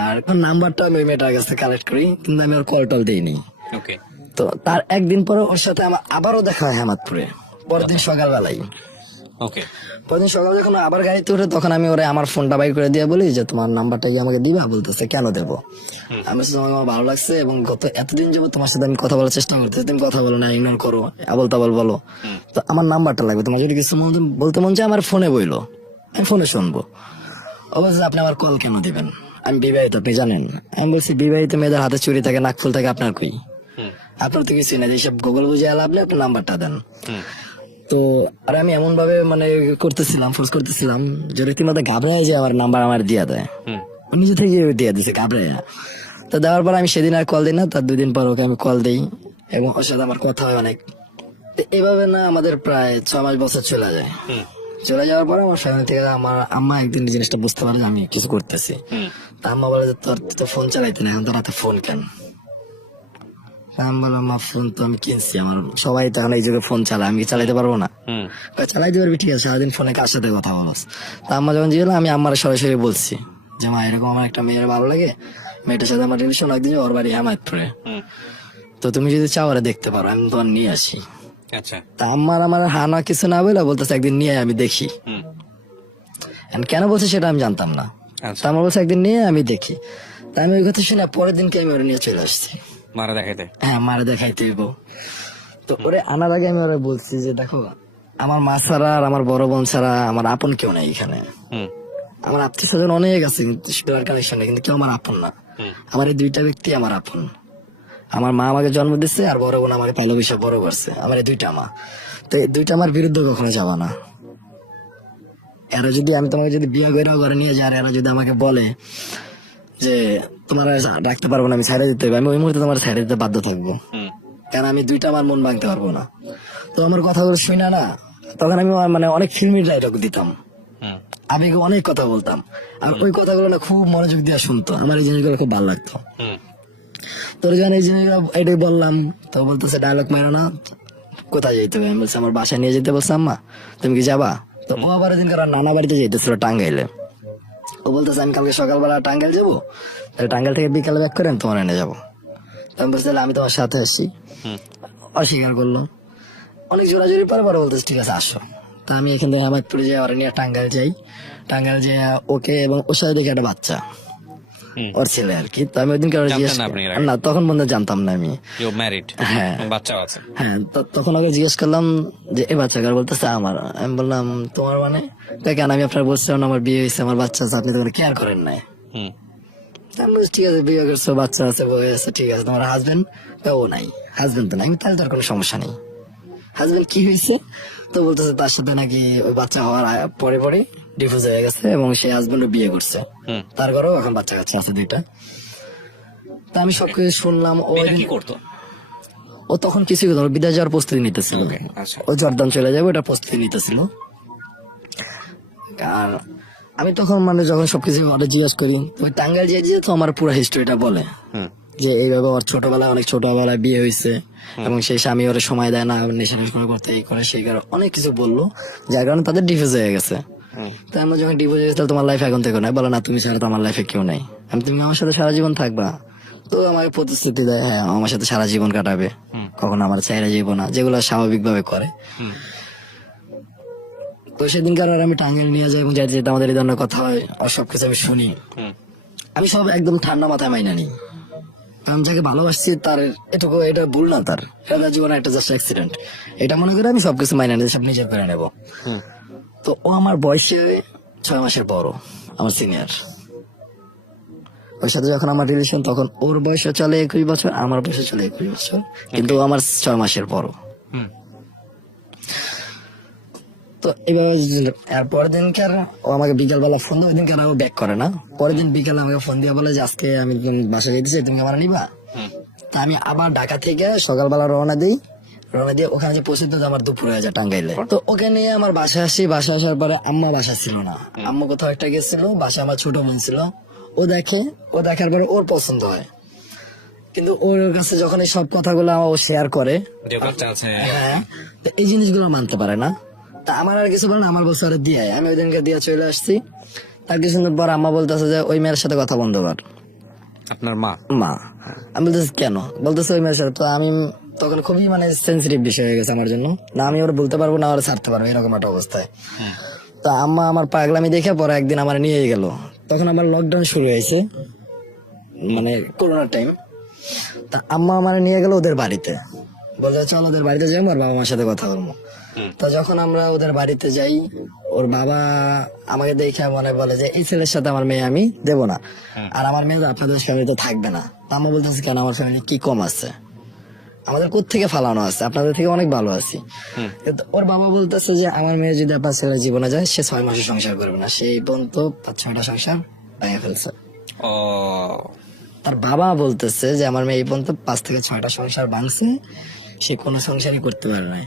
আর নাম্বারটা আমি ওই মেয়েটার কাছে কালেক্ট করি, কিন্তু আমি ওর কল টল দিইনি। তো তার 1 দিন পরে ওর সাথে আমার আবারও দেখা হয় হেমায়তপুরে, পরের দিন সকালবেলায়। পরদিন সকালে যখন আবার গাড়িতে উঠে, তখন আমি ওরে আমার ফোনটা বাইর করে দিয়ে বলি যে তোমার নাম্বারটা আমাকে দিবা। বলতেছে কেন দেবো? আমি তোমাকে আমার ভালো লাগছে এবং গত এতদিন যাবো তোমার সাথে আমি কথা বলার চেষ্টা করতেছি, তুমি কথা বলো না, ইগনোর করো, আবল তাবল বলো। তো আমার নাম্বারটা লাগবে, তোমার যদি কিছু বলতে মন চায় আমার ফোনে বইলো, আমি ফোনে শুনবো। ও বলছে আপনি আমার কল কেন দিবেন? আমি বিবাহিত, আপনি জানেন। আমি বলছি বিবাহিত মেয়েদের হাতে চুরি থাকে, নাকফুল থাকে, আপনার কই? আপনার তো কিছুই না, যেসব গুগল বুঝে লাভলে আপনি নাম্বারটা দেন। তো আর আমি এমন ভাবে মানে করতেছিলাম, ফোর্স করতেছিলাম যে রীতিমতো ঘাবড়ায় যে আমার নাম্বার আমার দিয়ে দেয়, নিজে থেকে দিয়ে দিছে ঘাবড়ায়। তো দেওয়ার পর আমি সেদিন আর কল দিই না, তার 2 দিন পর ওকে আমি কল দিই এবং ওর সাথে আমার কথা হয় অনেক। তো এভাবে না আমাদের প্রায় 6 মাস বছর চলে যায়। চলে যাওয়ার পরে আমার ফ্যামিলি থেকে আমার আম্মা একদিন জিনিসটা বুঝতে পারে যে আমি কিছু করতেছি। তা আম্মা বলে যে তোর তো ফোন চালাইতে না, এখন তোর হাতে ফোন কেন? আমি বললাম মা ফোন তো আমি কিনছি, আমার সবাই তখন এই যুগে ফোন চালায়, আমি কি চালাইতে পারবো না? চালাইতে পারবি, ঠিক আছে, সারাদিন ফোনে কার সাথে কথা বলস? তা আম্মা যখন জিজ্ঞেস, আমি আম্মার সরাসরি বলছি যে মা এরকম আমার একটা মেয়ের ভালো লাগে, মেয়েটার সাথে আমার রিলেশন লাগছে, ওর বাড়ি হেমায়তপুরে, তো তুমি যদি চাও ওরা দেখতে পারো, আমি তোমার নিয়ে আসি। আচ্ছা। তা আম্মার আমার হানা কিছু না বলে বলতেছে একদিন নিয়ে আয়, আমি দেখি। And কেন বলছে সেটা আমি জানতাম না। আচ্ছা। তা আমার বলছে একদিন নিয়ে আমি দেখি। তা আমি ওই কথা শুনে পরের দিনকে আমি ওরা নিয়ে চলে আসছি। মারা দেখাইতে। হ্যাঁ, মারা দেখাইতে হইব। তো ওরে আনার আগে আমি ওরা বলছি যে দেখো, আমার মা ছাড়া আর আমার বড় বোন ছাড়া আমার আপন কেউ নাই এখানে। আমার আত্মীয় স্বজন অনেক আছে ব্লাড কানেকশনে, কিন্তু কেউ আমার আপন না। আমার এই দুইটা ব্যক্তি আমার আপন। আমার মা আমাকে জন্ম দিচ্ছে, আর বড় বোন আমাকে পাইলো বিষয় বড় করছে। আমার এই দুইটা মা, তো এই দুইটা আমার বিরুদ্ধে কখনো যাবা না। এরা যদি, আমি তোমাকে যদি বিয়ে করে ঘরে নিয়ে যাই, আর এরা যদি আমাকে বলে যে তোমার আর রাখতে পারবো না, আমি ছাড়ে দিতে হবে, আমি ওই মুহূর্তে তোমার ছাড়ে দিতে বাধ্য থাকবো, কারণ আমি দুইটা আমার মন ভাঙতে পারবো না। তো আমার কথাগুলো শুনে না, তখন আমি মানে অনেক ফিল্মি ডায়লগ দিতাম, আমি অনেক কথা বলতাম, আর ওই কথাগুলো না খুব মনোযোগ দিয়ে শুনতো, আমার এই জিনিসগুলো খুব ভালো লাগতো। তোর যখন এই জিনিসগুলো এটাই বললাম, তো বলতেছে ডায়লগ মারো না, কোথায় যেতে হবে? আমি বলছি আমার বাসায় নিয়ে যেতে বলছে আম্মা, তুমি কি যাবা? তো ও আবার দিন নানা বাড়িতে যেতেছিল টাঙ্গাইলে, ও বলতেছে আমি কালকে সকালবেলা টাঙ্গাইল যাবো, তাহলে টাঙ্গাইল থেকে বিকালে ব্যাক করে আমি তোমার এনে যাবো। তো আমি বলছি আমি তোমার সাথে আসছি, অস্বীকার করলো। অনেক জোরাজোরি পরে পরে বলতেছে ঠিক আছে আসো। তা আমি এখান থেকে হেমায়তপুরে যাই, ওরা নিয়ে টাঙ্গাইল যাই। টাঙ্গাইল যে ওকে এবং ওর সাথে দেখে একটা বাচ্চা, ওর ছেলে আর কি। তো আমি ওই দিন না, তখন বন্ধু জানতাম না আমি। হ্যাঁ, বাচ্চা আছে। হ্যাঁ, তখন ওকে জিজ্ঞেস করলাম যে এই বাচ্চা কার? বলতেছে আমার। আমি বললাম তোমার মানে? কেন? আমি আপনার বলছিলাম আমার বিয়ে হয়েছে, আমার বাচ্চা আছে, আপনি তোমার কেয়ার করেন নাই। আমি বলছি ঠিক আছে, বিয়ে করছো, বাচ্চা আছে, বয়ে আছে, ঠিক আছে, তোমার হাজবেন্ড? ও নাই, হাজবেন্ড তো নাই। আমি তাহলে তার কোনো সমস্যা নেই, হাজবেন্ড কি হয়েছে? তো বলতেছে তার সাথে নাকি ওই বাচ্চা হওয়ার পরে পরে ডিভোর্স হয়ে গেছে, এবং সে হাজবেন্ডও বিয়ে করছে, তার ঘরেও এখন বাচ্চা কাচ্চা আছে দুইটা। তা আমি সবকিছু শুনলাম। কি করতো? ও তখন কিছুই করতো না, বিদেশ যাওয়ার প্রস্তুতি নিতেছিল। ও জর্দান চলে যাবে, ওটা প্রস্তুতি নিতেছিল। আর আমি তখন মানে যখন সবকিছু ওরা জিজ্ঞাসা করি, ওই টাঙ্গাইল যে তো আমার পুরো হিস্ট্রিটা বলে যে এইভাবে ওর ছোটবেলায়, অনেক ছোটবেলায় বিয়ে হয়েছে, এবং সেই স্বামী ওরা সময় দেয় না, নেশা করতে, এই করে সেই করে অনেক কিছু বললো, যার কারণে তাদের ডিভোর্স হয়ে গেছে। তো আমরা যখন ডিভোর্স হয়ে গেছে, তোমার লাইফ এখন থেকে নাই, বলো না তুমি ছাড়া তো আমার লাইফে কেউ নাই, তুমি আমার সাথে সারা জীবন থাকবা। তো আমাকে প্রতিশ্রুতি দেয়, হ্যাঁ আমার সাথে সারা জীবন কাটাবে, কখনো আমার চাইরা যাইবো না, যেগুলো স্বাভাবিক ভাবে করে। তো সেদিনকার আমি টাঙ্গাইল নিয়ে যাই, এবং যাইতে যেতে আমাদের এই ধরনের কথা হয়, আর সবকিছু আমি শুনি। আমি সব একদম ঠান্ডা মাথায় মাইনা নিই। আমি যাকে ভালোবাসছি তার এটুকু, এটা ভুল না, তার জীবনে একটা জাস্ট অ্যাক্সিডেন্ট, এটা মনে করে আমি সবকিছু মাইনা নিয়ে সব নিজের করে নেব। তো ও আমার বয়সে 6 মাসের বড়, আমার সিনিয়র। ওর সাথে যখন আমার রিলেশন, তখন ওর বয়সে চলে 21 বছর, আমার বয়সে চলে 21 বছর, কিন্তু ও আমার 6 মাসের বড়। তো এবার পরের দিনকার ও আমাকে বিকালবেলা ফোন দেয়, ওই দিনকার ও ব্যাক করে না, পরের দিন বিকালে আমাকে ফোন দিয়ে বলে যে আজকে আমি বাসায় যেতেছি, তুমি আমার নিবা? তা আমি আবার ঢাকা থেকে সকালবেলা রওনা দিই, রওনা দিয়ে ওখানে যে পৌঁছে তো আমার দুপুর হয়ে যায় টাঙ্গাইলে। তো ওকে নিয়ে আমার বাসায় আসি, বাসায় আসার পরে আম্মা বাসা ছিল না, আম্মা কোথাও একটা গেছিল, বাসায় আমার ছোট বোন ছিল। ও দেখার পরে ওর পছন্দ হয়, কিন্তু ওর কাছে যখন এই সব কথাগুলো ও শেয়ার করে, হ্যাঁ, এই জিনিসগুলো মানতে পারে না। তা আমার আর কিছু বলে না, আমার বলছে আরে দিয়ে, আমি ওই দিনকে দিয়ে চলে আসছি। তার কিছুদিন পর আম্মা বলতেছে যে ওই মেয়ের সাথে কথা বন্ধ কর। আপনার মা? আমি বলতেছি কেন? বলতেছে ওই মেয়ের সাথে। তো আমি তখন খুবই মানে সেন্সিটিভ বিষয় হয়ে গেছে আমার জন্য, না আমি ওর বলতে পারবো না, ওরা ছাড়তে পারবো, এরকম একটা অবস্থায়। তো আম্মা আমার পাগলামি দেখে পরে একদিন আমার নিয়ে গেল, তখন আমার লকডাউন শুরু হয়েছে, মানে করোনার টাইম। তা আম্মা আমার নিয়ে গেল ওদের বাড়িতে, বলতে চল ওদের বাড়িতে যাবো আর বাবা মার সাথে কথা বলবো। তো যখন আমরা ওদের বাড়িতে যাই, ওর বাবা আমাকে দেখে মনে বলে যে এই ছেলের সাথে আমার মেয়ে আমি দেবো না, আর আমার মেয়ে আপনাদের ফ্যামিলিতে থাকবে না। আম্মা বলতেছে কেন, আমার ফ্যামিলি কি কম আছে, আমাদের কোত্থেকে ফালানো আছে, আপনাদের থেকে অনেক ভালো আছি। ওর বাবা বলতেছে যে আমার মেয়ে যদি আপনার ছেলের জীবনে যায়, সে 6 মাসে সংসার করবে না, সেই পর্যন্ত 5-6টা সংসার ভেঙে ফেলছে। তার বাবা বলতেছে যে আমার মেয়ে এই পর্যন্ত 5 থেকে 6টা সংসার ভাঙছে, সে কোনো সংসারই করতে পারে নাই।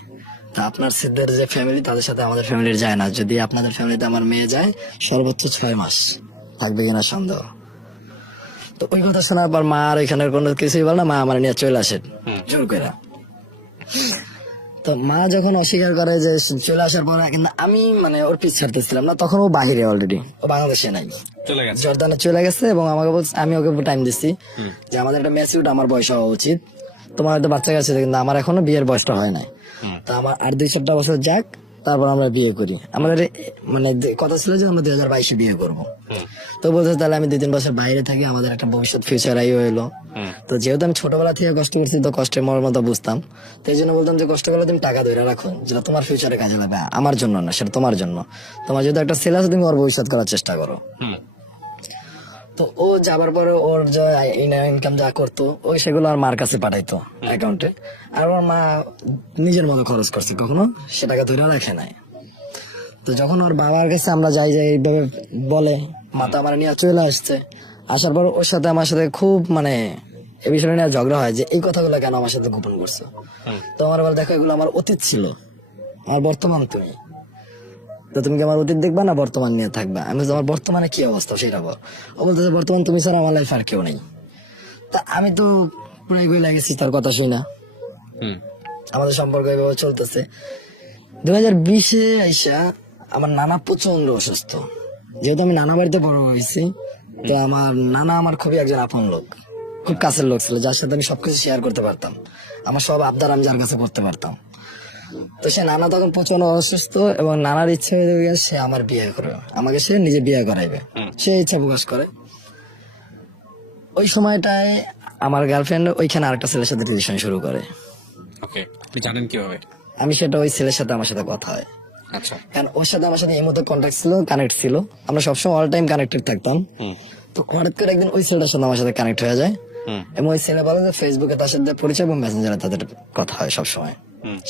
তা আপনার সিদ্ধের যে ফ্যামিলি, তাদের সাথে আমাদের ফ্যামিলির যায় না, যদি আপনাদের ফ্যামিলিতে আমার মেয়ে যায় সর্বোচ্চ 6 মাস থাকবে কিনা সন্দেহ। তো ওই কথা শোনার পর মা আর এখানে কোনো কিছুই বল না, মা আমার নিয়ে চলে আসে জোর করে। তো মা যখন অস্বীকার করে যে চলে আসার পরে, কিন্তু আমি মানে ওর পিছ ছাড়তেছিলাম না, তখন ও বাহিরে অলরেডি, ও বাংলাদেশে নাই, চলে গেছে। জর্দানে চলে গেছে। এবং আমাকে বলছে, আমি ওকে টাইম দিচ্ছি যে আমাদের একটা ম্যাচিউড আমার বয়স হওয়া উচিত, তোমার হয়তো বাচ্চা গেছে কিন্তু আমার এখনো বিয়ের বয়সটা হয় নাই, তো আমার আর 2-4টা বছর যাক, তারপর আমরা বিয়ে করি। আমাদের মানে কথা ছিল যে আমরা 2022-এ বিয়ে করবো। তো বলছে তাহলে আমি 2-3 বছর বাইরে থাকি, আমাদের একটা ভবিষ্যৎ ফিউচার আই হইলো। তো যেহেতু আমি ছোটবেলা থেকে কষ্ট করছি, তো কষ্টের মর্মতা বুঝতাম, তো এই জন্য বলতাম যে কষ্ট করলে তুমি টাকা ধরে রাখো, যেটা তোমার ফিউচারে কাজে লাগবে, আমার জন্য না, সেটা তোমার জন্য। তোমার যেহেতু একটা ছেলে আছে, তুমি ওর ভবিষ্যৎ করার চেষ্টা করো। তো ও যাবার পরে ওর যা ইনকাম যা করতো, ওই সেগুলো আর মার কাছে পাঠাইতো অ্যাকাউন্টে, আর ওর মা নিজের মতো খরচ করছে, কখনো সেটাকে ধরে রাখে নাই। তো যখন ওর বাবার কাছে আমরা যাই এইভাবে বলে, মা তো আমার নিয়ে চলে আসছে, আসার পর ওর সাথে আমার সাথে খুব মানে এই বিষয়টা নিয়ে ঝগড়া হয় যে এই কথাগুলো কেন আমার সাথে গোপন করছো। তো আমার বলে, দেখো এগুলো আমার অতীত ছিল, আমার বর্তমান তুমি, তো তুমি কি আমার অতীত দেখবা না বর্তমান নিয়ে থাকবা? আমি বলছি, আমার বর্তমানে কি অবস্থা সেটা বল। ও বলতেছে, বর্তমান তুমি ছাড়া আমার লাইফ আর কেউ নেই। তা আমি তো পুরাই গই লাগেছি তার কথা শুই না। আমাদের সম্পর্ক এভাবে চলতেছে। 2020-এ আইসা আমার নানা প্রচন্ড অসুস্থ। যেহেতু আমি নানা বাড়িতে বড় হয়েছি, তো আমার নানা আমার খুবই একজন আপন লোক, খুব কাছের লোক ছিল, যার সাথে আমি সবকিছু শেয়ার করতে পারতাম, আমার সব আবদার আমি যার কাছে করতে পারতাম। তো সে নানা তখন প্রচন্ড অসুস্থ, এবং নানার ইচ্ছা হয়ে গেছে সে আমার বিয়ে করবে, আমাকে সে নিজে বিয়ে করাইবে, সে ইচ্ছা প্রকাশ করে। ওই সময়টায় আমার গার্লফ্রেন্ড ওইখানে আরেকটা ছেলের সাথে রিলেশন শুরু করে। ওকে, আপনি জানেন কিভাবে? আমি সেটা ওই ছেলের সাথে আমার সাথে কথা হয়, আচ্ছা। কারণ ওর সাথে আমার সাথে এই মতো কন্ট্যাক্ট ছিল, কানেক্ট ছিল, আমরা সবসময় অল টাইম কানেক্টেড থাকতাম। তো হঠাৎ করে একদিন ওই ছেলেটার সাথে আমার সাথে কানেক্ট হয়ে যায়, এবং ওই ছেলে বলে যে ফেসবুকে তার সাথে পরিচয় এবং মেসেঞ্জারে তাদের কথা হয় সবসময়।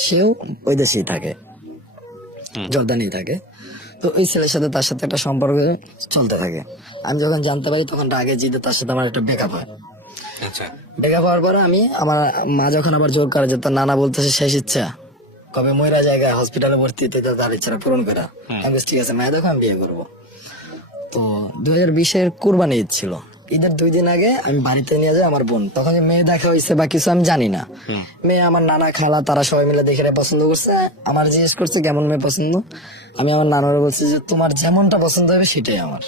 সেও ওই দেশেই থাকে, জর্দানেই থাকে। তো ওই ছেলের সাথে তার সাথে একটা সম্পর্ক চলতে থাকে। আমি যখন জানতে পারি, তখন আগে জিতে তার সাথে আমার একটা ব্রেকআপ হয়। আচ্ছা। ব্রেকআপ হওয়ার পরে আমি আমার মা যখন আবার জোর করে যে তার নানা বলতেছে শেষ ইচ্ছা, কবে ময়রা জায়গায় হসপিটালে ভর্তি হতে, তার ইচ্ছাটা পূরণ করা। আমি বলছি, ঠিক আছে মায়ের দেখো, আমি বিয়ে করবো। তো 2020-এর কুরবানি ঈদ ছিল, ঈদের 2 দিন আগে আমি বাড়িতে নিয়ে যাই আমার বোন। তখন যে মেয়ে দেখা হয়েছে বা কিছু আমি জানি না, মেয়ে আমার নানা খালা তারা সবাই মিলে দেখে পছন্দ করছে, আমার জিজ্ঞেস করছে কেমন মেয়ে পছন্দ। আমি আমার নানারা বলছি যে তোমার যেমনটা পছন্দ হবে সেটাই আমার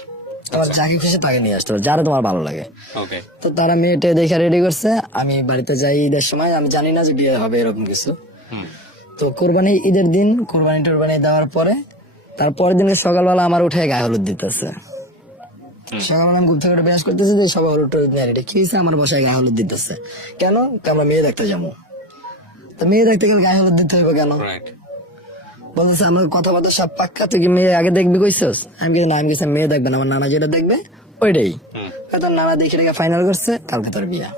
যাকে খুশি তাকে নিয়ে আসতে হবে, যারা তোমার ভালো লাগে। ওকে। তো তারা মেয়েটা দেখে রেডি করছে, আমি বাড়িতে যাই ঈদের সময়, আমি জানি না যে বিয়ে হবে এরকম কিছু। তো কোরবানি ঈদের দিন কোরবানি টোরবানি দেওয়ার পরে, তারপরের দিনে সকালবেলা আমার উঠে গায়ে হলুদ দিতেছে। সকালবেলা আমি ঘুম থেকে ব্যাস করতেছি যে সবাই হলুদ টলুদ নেয়, এটা কি হয়েছে? আমার বসায় গায়ে হলুদ দিতেছে কেন? আমরা মেয়ে দেখতে যাবো। তো মেয়ে দেখতে গেলে গায়ে হলুদ দিতে হইবে কেন? বলতেছে আমার কথাবার্তা সব পাক্কা, তুই কি মেয়ে আগে দেখবি কইছস? আমি কি না, আমি গেছি মেয়ে দেখবেন, আমার নানা যেটা দেখবে ওইটাই। তোর নানা দেখে রেখে ফাইনাল করছে, কালকে তোর বিয়া।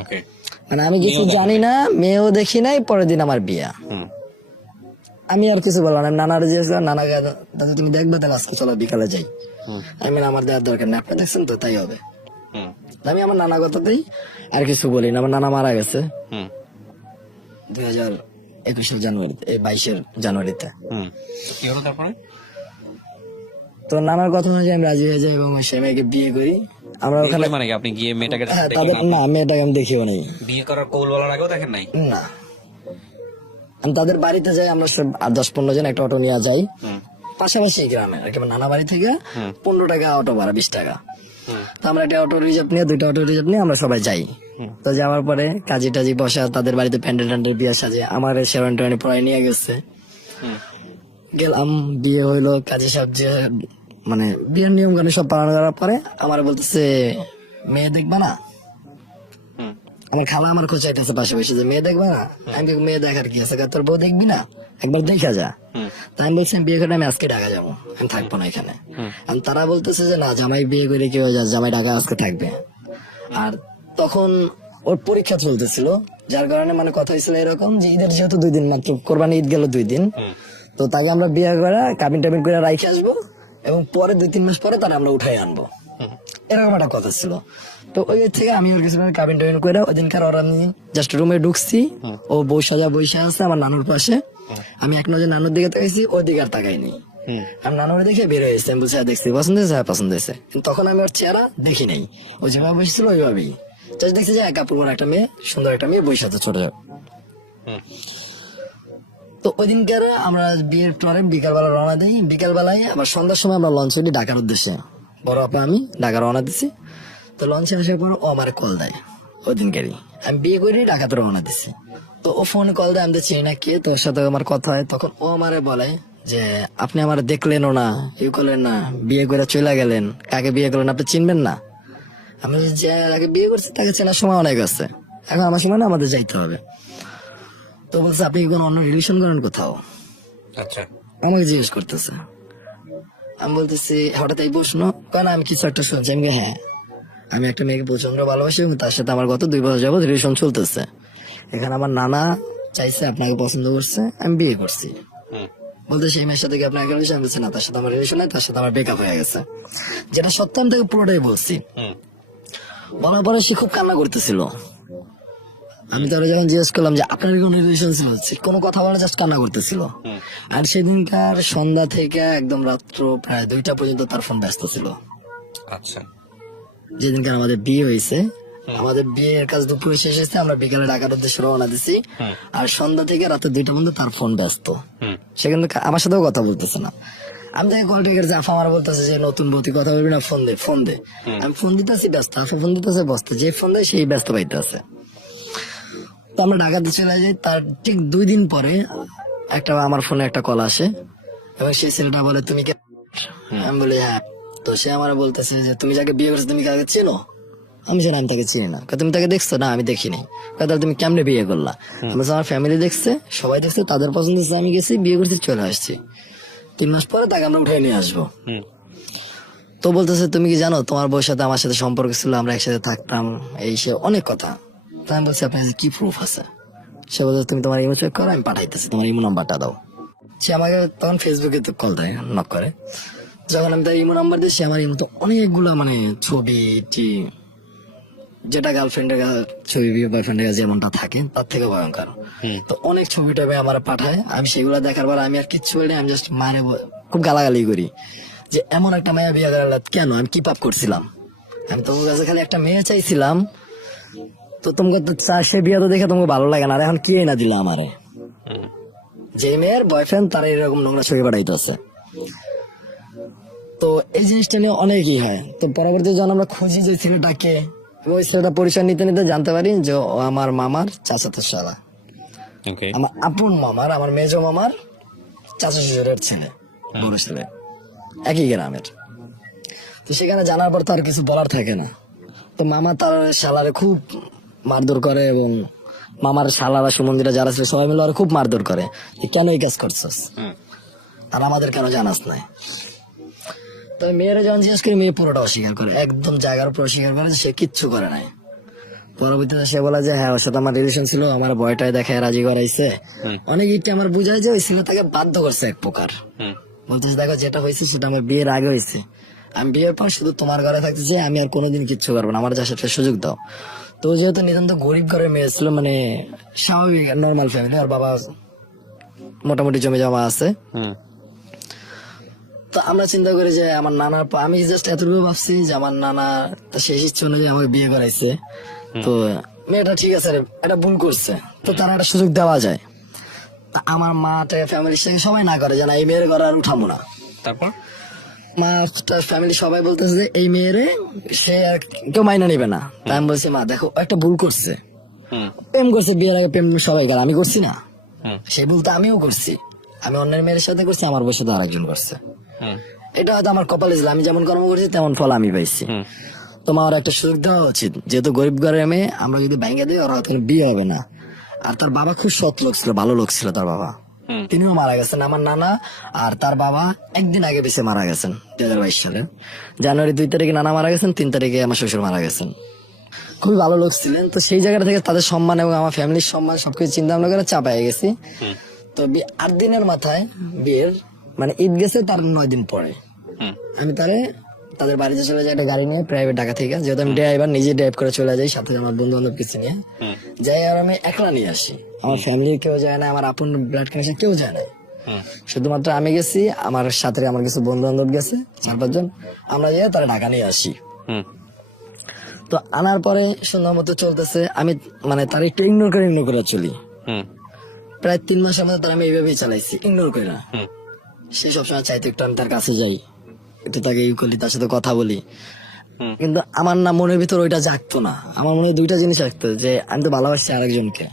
ওকে। মানে আমি কিছু জানি না, মেয়েও দেখি নাই, পরের দিন আমার বিয়া। আমি আর কিছু বললাম না, নানার যে নানা দাদা তুমি দেখবে, তাহলে আজকে চলো বিকালে যাই। আমি আমার দেওয়ার দরকার নেই, আপনি দেখছেন তো তাই হবে। আমি আমার নানা কথাতেই আর কিছু বলি না। আমার নানা মারা গেছে 2021-এর জানুয়ারিতে, 22-এর জানুয়ারিতে। কি হলো তারপরে? তো নানার কথা অনুযায়ী আমি রাজি হয়ে যাই এবং সে মেয়েকে বিয়ে করি। আমরা ওখানে মানে কি আপনি গিয়ে মেয়েটাকে হ্যাঁ, তাদের না, মেয়েটাকে আমি দেখিও নেই। বিয়ে করার কৌল বলার আগেও দেখেন নাই? না, আমি তাদের বাড়িতে যাই, আমরা সব 10-15 জন একটা অটো নিয়ে যাই, পাশাপাশি গ্রামে আর কি। আমার নানা বাড়ি থেকে 15 টাকা অটো ভাড়া, 20 টাকা। তো আমরা একটা অটো রিজার্ভ নিয়ে, 2টা অটো রিজার্ভ নিয়ে আমরা সবাই যাই। তো যাওয়ার পরে কাজী টাজি বসা, তাদের বাড়িতে প্যান্ডেল ট্যান্ডেল বিয়ে সাজে, আমার শেরওয়ানি টেরওয়ানি পরাই নিয়ে গেছে। গেলাম, বিয়ে হইলো, কাজী সাহেব যে মানে বিয়ের নিয়ম কানুন সব পালন করার পরে আমার বলতেছে মেয়ে দেখবা না? আমার খালা আমার খোঁচাইতেছে পাশে বসে যে মেয়ে দেখবা না? আমি বলি, মেয়ে দেখার কি আছে, তোর বউ দেখবি না, একবার দেখা যা। তাই আমি বলছি, আমি বিয়ে করে আমি আজকে ঢাকা যাবো, আমি থাকবো না এখানে। তারা বলতেছে যে না, জামাই বিয়ে করে কি হয়ে যায়, জামাই ঢাকা আজকে থাকবে। আর তখন ওর পরীক্ষা চলতেছিল, যার কারণে মানে কথা হয়েছিল এরকম যে ঈদের যেহেতু 2 দিন মাত্র, কোরবানি ঈদ গেল 2 দিন, তো তাকে আমরা বিয়ে করে কাবিন টাবিন করে রাইখে আসবো, এবং পরে 2-3 মাস পরে তারা আমরা উঠাই আনবো, এরকম একটা কথা ছিল। তো ওই থেকে আমি ওর কিছু কাবিন টাবিন করে ওই দিনকার ওর আমি জাস্ট রুমে ঢুকছি, ও বৈশা আছে আমার নানুর পাশে, আমি এক নজর নানুর দিকে তাকাইছি, ওই দিকে আর তাকাইনি। আমি নানুরে দেখে বের হয়েছে, আমি বলছি দেখছি পছন্দ হয়েছে, হ্যাঁ পছন্দ হয়েছে। কিন্তু তখন আমি ওর চেহারা দেখি নাই, ও যেভাবে বসেছিল ওইভাবেই জাস্ট দেখছি যে কাপড় পরা একটা মেয়ে, সুন্দর একটা মেয়ে বসে আছে ছোট। তো ওই দিনকার আমরা বিয়ের পরে বিকালবেলা রওনা দিই, বিকালবেলায় আবার সন্ধ্যার সময় আমরা লঞ্চ উঠি ঢাকার উদ্দেশ্যে। বড় আপা আমি ঢাকা রওনা দিছি। তো লঞ্চে আসার পর ও আমার কল দেয় ওই দিনকারই, আমি বিয়ে করে ঢাকাতে রওনা দিছি। তো ও ফোনে কল দেয়, আমি তো চিনি না কে, তোর সাথে আমার কথা হয়। তখন ও আমারে বলে যে আপনি আমার দেখলেনও না, ইউ করলেন না, বিয়ে করে চলে গেলেন, কাকে বিয়ে করলেন আপনি চিনবেন না? আমি যে যাকে বিয়ে করছি তাকে চেনার সময় অনেক আছে, এখন আমার সময় না, আমাদের যাইতে হবে। তো বলছে আপনি কি কোনো অন্য রিলেশন করেন কোথাও? আচ্ছা, আমাকে জিজ্ঞেস করতেছে। আমি বলতেছি হঠাৎ এই প্রশ্ন, কারণ আমি কিছু একটা শুনছি। আমি বলি, হ্যাঁ আমি একটা মেয়েকে প্রচন্ড ভালোবাসি এবং তার সাথে আমার গত 2 বছর যাবত রিলেশন চলতেছে। এখানে আমার নানা চাইছে, আপনাকে পছন্দ করছে, আমি বিয়ে করছি। বলতে সেই মেয়ের সাথে কি আপনার একটা রিলেশন? আমি বলছি না, তার সাথে আমার রিলেশন নাই, তার সাথে আমার ব্রেকআপ হয়ে গেছে। যেটা সত্য আমি তাকে পুরোটাই বলছি। বলার পরে সে খুব কান্না করতেছিল। আমি তারা যখন জিজ্ঞেস করলাম যে আপনার কোন রিলেশন ছিল, কোনো কথা বলে জাস্ট কান্না করতেছিল। আর সেদিনকার সন্ধ্যা থেকে একদম রাত্র প্রায় 2টা পর্যন্ত তার ফোন ব্যস্ত ছিল। আচ্ছা, যেদিনকার আমাদের বিয়ে হয়েছে, আমাদের বিয়ের কাজ দুপুরে শেষ হয়েছে, আমরা বিকালে ঢাকার উদ্দেশ্যে রওনা দিছি। আর সন্ধ্যা থেকে রাতে 2টা পর্যন্ত তার ফোন ব্যস্ত। সে কিন্তু আমার সাথেও কথা বলতেছে না। আমি তাকে কল টেকে আফা আমার বলতেছে যে নতুন বৌতি কথা বলবি না, ফোন দে ফোন দে। আমি ফোন দিতেছি ব্যস্ত, আফা ফোন দিতেছে ব্যস্ত, যে ফোন দেয় সেই ব্যস্ত পাইতে আছে। তো আমরা ঢাকাতে চলে যাই। তার ঠিক 2 দিন পরে একটা আমার ফোনে একটা কল আসে এবং সেই ছেলেটা বলে তুমি কে? আমি বলি হ্যাঁ। তো সে আমার বলতেছে যে তুমি যাকে বিয়ে করছো তুমি কাকে চেনো? আমি জানি আমি তাকে চিনি না। তুমি তাকে দেখছো? না আমি দেখিনি। তাহলে তুমি কেমনে বিয়ে করলা? আমি আমার ফ্যামিলি দেখছে, সবাই দেখছে, তাদের পছন্দ হচ্ছে, আমি গেছি বিয়ে করছি, চলে আসছি। 3 মাস পরে তাকে আমরা উঠে নিয়ে আসবো। তো বলতেছে তুমি কি জানো তোমার বউর সাথে আমার সাথে সম্পর্ক ছিল, আমরা একসাথে থাকতাম, এই সে অনেক কথা। তাই আমি বলছি আপনার কাছে কি প্রুফ আছে? সে বলছে তুমি তোমার ইমো চেক করো, আমি পাঠাইতেছি, তোমার ইমো নাম্বারটা দাও। সে আমাকে তখন ফেসবুকে তো কল দেয়, নক করে। যখন আমি তার ইমো নাম্বার দিই, সে আমার ইমো তো অনেকগুলো মানে ছবি, যেটা গার্লফ্রেন্ডের ছবি বয়ফ্রেন্ডের কাছে যেমনটা থাকে তার থেকে ভয়ঙ্কর। তো অনেক ছবি টবি আমার পাঠায়, আমি সেগুলো দেখার পর আমি আর কিচ্ছু বলি, আমি জাস্ট মারে খুব গালাগালি করি যে এমন একটা মেয়ে বিয়ে করার কেন, আমি কি পাপ করছিলাম? আমি তোমার কাছে খালি একটা মেয়ে চাইছিলাম, তো তোমাকে তো সে বিয়ে তো দেখে তোমাকে ভালো লাগে না, আর এখন কি না দিলা আমারে? যে মেয়ের বয়ফ্রেন্ড তারা এরকম নোংরা ছবি পাঠাইতেছে। তো এই জিনিসটা নিয়ে অনেকই হয়। তো পরবর্তী যখন আমরা খুঁজি যে ছেলেটাকে, ওই ছেলেটা পরিচয় নিতে নিতে জানতে পারি যে ও আমার মামার চাচাতো শালা, আমার আপন মামার, আমার মেজো মামার চাচা শ্বশুরের ছেলে, বড় ছেলে, একই গ্রামের। তো সেখানে জানার পর তো আর কিছু বলার থাকে না। তো মামা তার শালারে খুব মারধর করে এবং মামার শালারা সুমন্দিরা যারা ছিল সবাই মিলে ওরা খুব মারধর করে যে কেন এই কাজ করছস, আর আমাদের কেন জানাস নাই। তো মেয়েরা যখন জিজ্ঞেস করি, মেয়ে পুরোটা অস্বীকার করে, একদম জায়গার উপর অস্বীকার করে যে সে কিচ্ছু করে নাই। পরবর্তীতে সে বলে যে হ্যাঁ ওর সাথে আমার রিলেশন ছিল, আমার বয়টায় দেখায় রাজি করাইছে, অনেক ইটে আমার বুঝায় যে ওই ছেলে তাকে বাধ্য করছে এক প্রকার। বলতেছে দেখো যেটা হয়েছে সেটা আমার বিয়ের আগে হয়েছে, আমি বিয়ের পর শুধু তোমার ঘরে থাকতেছি, আমি আর কোনোদিন কিচ্ছু করবো না, আমার যা সেটা সুযোগ দাও। তো যেহেতু নিতান্ত গরিব ঘরের মেয়ে ছিল, মানে স্বাভাবিক নর্মাল ফ্যামিলি, আর বাবা মোটামুটি জমি জমা আছে। তো আমরা চিন্তা করি যে আমার নানার আমি জাস্ট এতটুকু ভাবছি যে আমার নানা শেষ ইচ্ছে অনুযায়ী আমাকে বিয়ে করাইছে, তো মেয়েটা ঠিক আছে এটা ভুল করছে, তো তারা একটা সুযোগ দেওয়া যায়। আমার মা ফ্যামিলির সঙ্গে সবাই না করে যে না এই মেয়ের ঘরে আর উঠাবো না। তারপর মা ফ্যামিলি সবাই বলতেছে যে এই মেয়েরে সে আর কেউ মাইনা নিবে না। তাই আমি বলছি মা দেখো একটা ভুল করছে, প্রেম করছে, বিয়ের আগে প্রেম সবাই করে, আমি করছি না? সে বলতে আমিও করছি, আমি অন্যের মেয়ের সাথে করছি, আমার বসে তো আরেকজন করছে। এটা হয়তো আমার কপালে ছিল, আমি যেমন কর্ম করছি তেমন ফল আমি পাইছি। তোমার একটা সুযোগ দেওয়া উচিত, যেহেতু গরিব ঘরের মেয়ে, আমরা যদি ব্যাংকে দিই ওরা হয়তো বিয়ে হবে না। আর তার বাবা খুব সৎ লোক ছিল, ভালো লোক ছিল তার বাবা, তিনিও মারা গেছেন। আমার নানা আর তার বাবা একদিন আগে বেশি মারা গেছেন 2022 সালে জানুয়ারি 2 তারিখে নানা মারা গেছেন, 3 তারিখে আমার শ্বশুর মারা গেছেন। খুবই ভালো লোক ছিলেন। তো সেই জায়গা থেকে তাদের সম্মান এবং আমার ফ্যামিলির সম্মান সবকিছু চিন্তা ভাবনা করে চাপাই গেছি। তো 8 দিনের মাথায় বিয়ের মানে ঈদ গেছে, তার 9 দিন পরে আমি তাদের বাড়িতে চলে যাই একটা গাড়ি নিয়ে, প্রাইভেট ঢাকা থেকে, যেহেতু আমি ড্রাইভার, নিজে ড্রাইভ করে চলে যাই, সাথে আমার বন্ধু বান্ধব কিছু নিয়ে যাই। আর আমি একলা নিয়ে আসি, আমার ফ্যামিলির কেউ যায় না, আমার আপন ব্লাড কানেকশন কেউ যায় না। শুধুমাত্র আমি গেছি, আমার সাথে আমার কিছু বন্ধু বান্ধব গেছে 4-5 জন, আমরা গিয়ে তারা ঢাকা নিয়ে আসি। তো আনার পরে সুন্দর মতো চলতেছে, আমি মানে তার একটু ইগনোর করে চলি। প্রায় 3 মাসের মধ্যে তার আমি এইভাবেই চালাইছি, ইগনোর করে। সে সবসময় চাইতো একটু আমি তার কাছে যাই, একটু তাকে ই করি, তার সাথে কথা বলি। কিন্তু আমার না মনের ভিতর ওইটা জাগতো না। আমার মনে হয় 2টা জিনিস জাগতো, যে আমি তো ভালোবাসছি আরেকজনকে,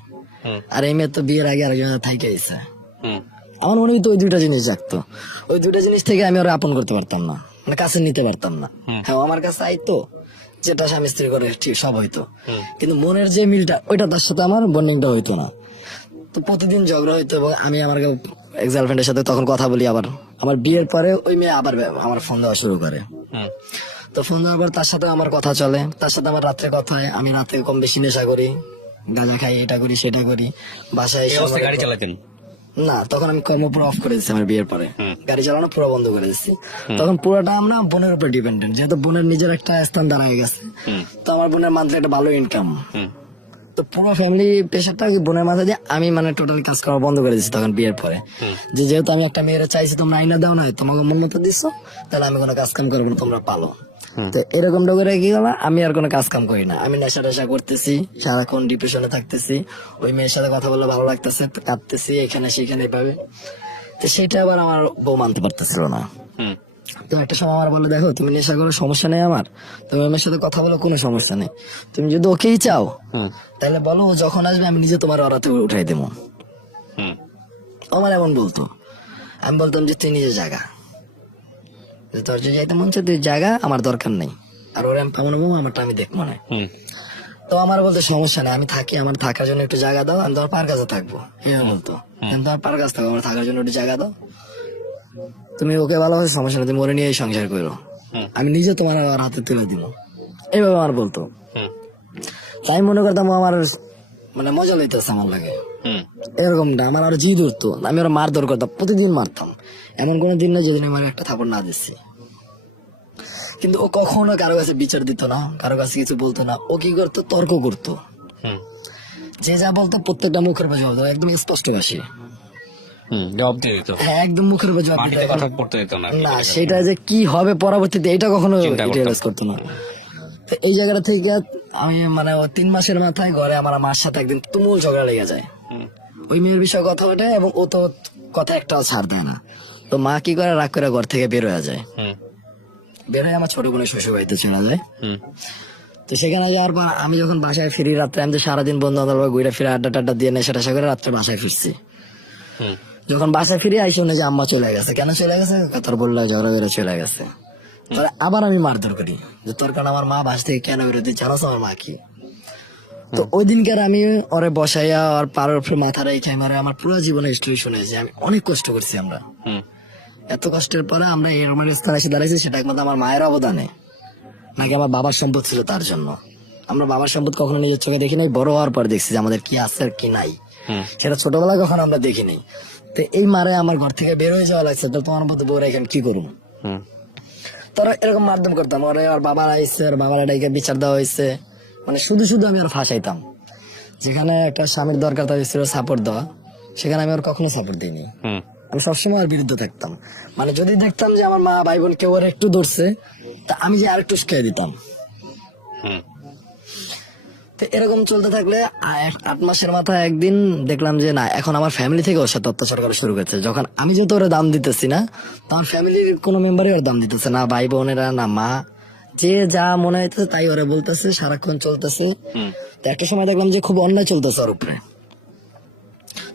আর এই মেয়ে তো বিয়ের আগে আরেকজনের থাইকে আইছে। আমার মনে হইতো ওই 2টা জিনিস জাগতো। ওই 2টা জিনিস থেকে আমি ওরা আপন করতে পারতাম না, মানে কাছে নিতে পারতাম না। হ্যাঁ, আমার কাছে আইতো, যেটা স্বামী স্ত্রী করে ঠিক সব হইতো, কিন্তু মনের যে মিলটা ওইটা তার সাথে আমার বন্ডিংটা হইতো না। তো প্রতিদিন ঝগড়া হইতো, এবং আমি আমার এক্স গার্লফ্রেন্ডের সাথে তখন কথা বলি। আবার আমার বিয়ের পরে ওই মেয়ে আবার আমার ফোন দেওয়া শুরু করে। তো ফোন দেওয়ার পর তার সাথে আমার কথা চলে, তার সাথে আমার রাত্রে কথা হয়। আমি রাতে কম বেশি নেশা করি, গাঁজা খাই, এটা করি সেটা করি। বাসায় এসে গাড়ি চালাতেন না, তখন আমি কর্ম পুরো অফ করে দিচ্ছি। আমার বিয়ের পরে গাড়ি চালানো পুরো বন্ধ করে দিচ্ছি। তখন পুরোটা আমরা বোনের উপর ডিপেন্ডেন্ট, যেহেতু বোনের নিজের একটা স্থান দাঁড়ায় গেছে। তো আমার বোনের মান্থলি একটা ভালো ইনকাম, তো পুরো ফ্যামিলি প্রেশারটা বোনের মাথা দিয়ে আমি মানে টোটালি কাজ করা বন্ধ করে দিচ্ছি তখন বিয়ের পরে। যে যেহেতু আমি একটা মেয়েরা চাইছি, তোমরা আইনা দাও না, তোমাকে মন মতো দিচ্ছ, তাহলে আমি কোনো কাজ কাম করবো না, তোমরা পালো। তো এরকম করে কি হলো, আমি আর কোনো কাজ কাম করি না, আমি নেশা টেশা করতেছি, সারাক্ষণ ডিপ্রেশনে থাকতেছি। ওই মেয়ের সাথে কথা বললে ভালো লাগতেছে, কাঁদতেছি এখানে সেখানে এভাবে। তো সেটা আবার আমার বউ মানতে পারতেছিল না। তো একটা সময় আমার বলে, দেখো তুমি নেশা করো, সমস্যা নেই আমার, তুমি আমার সাথে কথা বলো, কোনো সমস্যা নেই। তুমি যদি ওকেই চাও তাহলে বলো, ও যখন আসবে আমি নিজে তোমার ওরাতে উঠাই দেবো। আমার এমন বলতো, আমি বলতাম যে তুই নিজে জাগা, যে তোর যদি যাইতে মন চায় তুই জাগা, আমার দরকার নেই। আর ওরা আমি পাবো না, আমারটা আমি দেখবো না। তো আমার বলতে সমস্যা নেই, আমি থাকি, আমার থাকার জন্য একটু জায়গা দাও, আমি তোমার পার কাছে থাকবো। এভাবে বলতো, আমি তোমার পার কাছে থাকবো, আমার থাকার জন্য একটু জায়গা দাও, তুমি ওকে ভালোবাসো, সমস্যা নেই, তুমি ওরে নিয়ে সংসার করো, আমি নিজে তোমার আর হাতে তুলে দিব। এইভাবে আমার বলতো। তাই মনে করতাম আমার মানে মজা লইতেছে, আমার লাগে এরকমটা। আমার আর জি ধরতো, আমি ওরা মারধর করতাম, প্রতিদিন মারতাম। এমন কোনো দিন না যেদিন আমার একটা থাপড় না দিচ্ছি। কিন্তু ও কখনো কারো কাছে বিচার দিত না, কারো কাছে কিছু বলতো না। ও কি করতো, তর্ক করতো। যে যা বলতো প্রত্যেকটা মুখের উপর জবাব দিত, একদম স্পষ্ট ভাষী। জবাব দিয়ে দিত, হ্যাঁ, একদম মুখের উপর জবাব দিত। কথা পড়তে দিত না, না, সেটা যে কি হবে পরবর্তীতে এটা কখনো রিয়েলাইজ করতো না। তো এই জায়গাটা থেকে আমি মানে 3 মাসের মাথায় ঘরে আমার মার সাথে একদিন তুমুল ঝগড়া লেগে যায়। ওই মেয়ের বিষয়ে কথা ওঠে, এবং ও তো কথা একটাও ছাড় দেয় না। তো মা কি করে, রাগ করে ঘর থেকে বের হয়ে যায়। বের হয়ে আমার ছোট বোনের শ্বশুর বাড়িতে চলে যায়। তো সেখানে যাওয়ার পর আমি যখন বাসায় ফিরি রাত্রে, আমি তো সারাদিন বন্ধু বান্ধব ঘুরে ফিরে আড্ডা টাড্ডা দিয়ে নেশা টেশা করে রাত্রে বাসায় ফিরছি। যখন বাসায় ফিরে আইসি শুনে যে আম্মা চলে গেছে। কেন চলে গেছে, তোর বললো ঝগড়া করে চলে গেছে। তাহলে আবার আমি মারধর করি, যে তোর কারণ আমার মা বাস থেকে কেন বেরোতে, জানোস আমার মা কি। তো ওই দিনকার আমি ওরে বসাইয়া আর পাড়ার উপরে মাথা রেখে মারে আমার পুরো জীবনের স্টোরি শুনেছি। আমি অনেক কষ্ট করছি, আমরা এত কষ্টের পরে আমরা এরকম স্থানে এসে দাঁড়াইছি, সেটা একমাত্র আমার মায়ের অবদানে, নাকি আমার বাবার সম্পদ ছিল তার জন্য। আমরা বাবার সম্পদ কখনো নিজের চোখে দেখি নাই, বড় হওয়ার পর দেখছি যে আমাদের কি আছে আর কি নাই। সেটা ছোটবেলায় কখনো আমরা দেখিনি। তো এই মারে আমার ঘর থেকে বের হয়ে যাওয়া লাগছে, তো তোমার মধ্যে বউ রেখে কি করবো। তারা এরকম মাধ্যম করতাম, ওরে আর বাবার আইসে, আর বাবার এটাকে বিচার দেওয়া হয়েছে, মানে শুধু শুধু আমি আর ফাঁসাইতাম। যেখানে একটা স্বামীর দরকার তাদের ছিল সাপোর্ট দেওয়া, সেখানে আমি আর কখনো সাপোর্ট দিইনি। আমি সবসময় আর বিরুদ্ধে থাকতাম। মানে যদি দেখতাম যে আমার মা ভাই বোন কেউ একটু ধরছে, তা আমি যে আরেকটু খেয়ে দিতাম। তো এরকম চলতে থাকলে 8 মাসের মাথায় একদিন দেখলাম যে না, এখন আমার ফ্যামিলি থেকে ওর সাথে অত্যাচার করা শুরু করছে। যখন আমি যেহেতু ওরা দাম দিতেছি না, তো আমার ফ্যামিলির কোনো মেম্বারই ওর দাম দিতেছে না, ভাই বোনেরা না মা, যে যা মনে হইতেছে তাই ওরা বলতেছে, সারাক্ষণ চলতেছে। তো একটা সময় দেখলাম যে খুব অন্যায় চলতেছে ওর উপরে।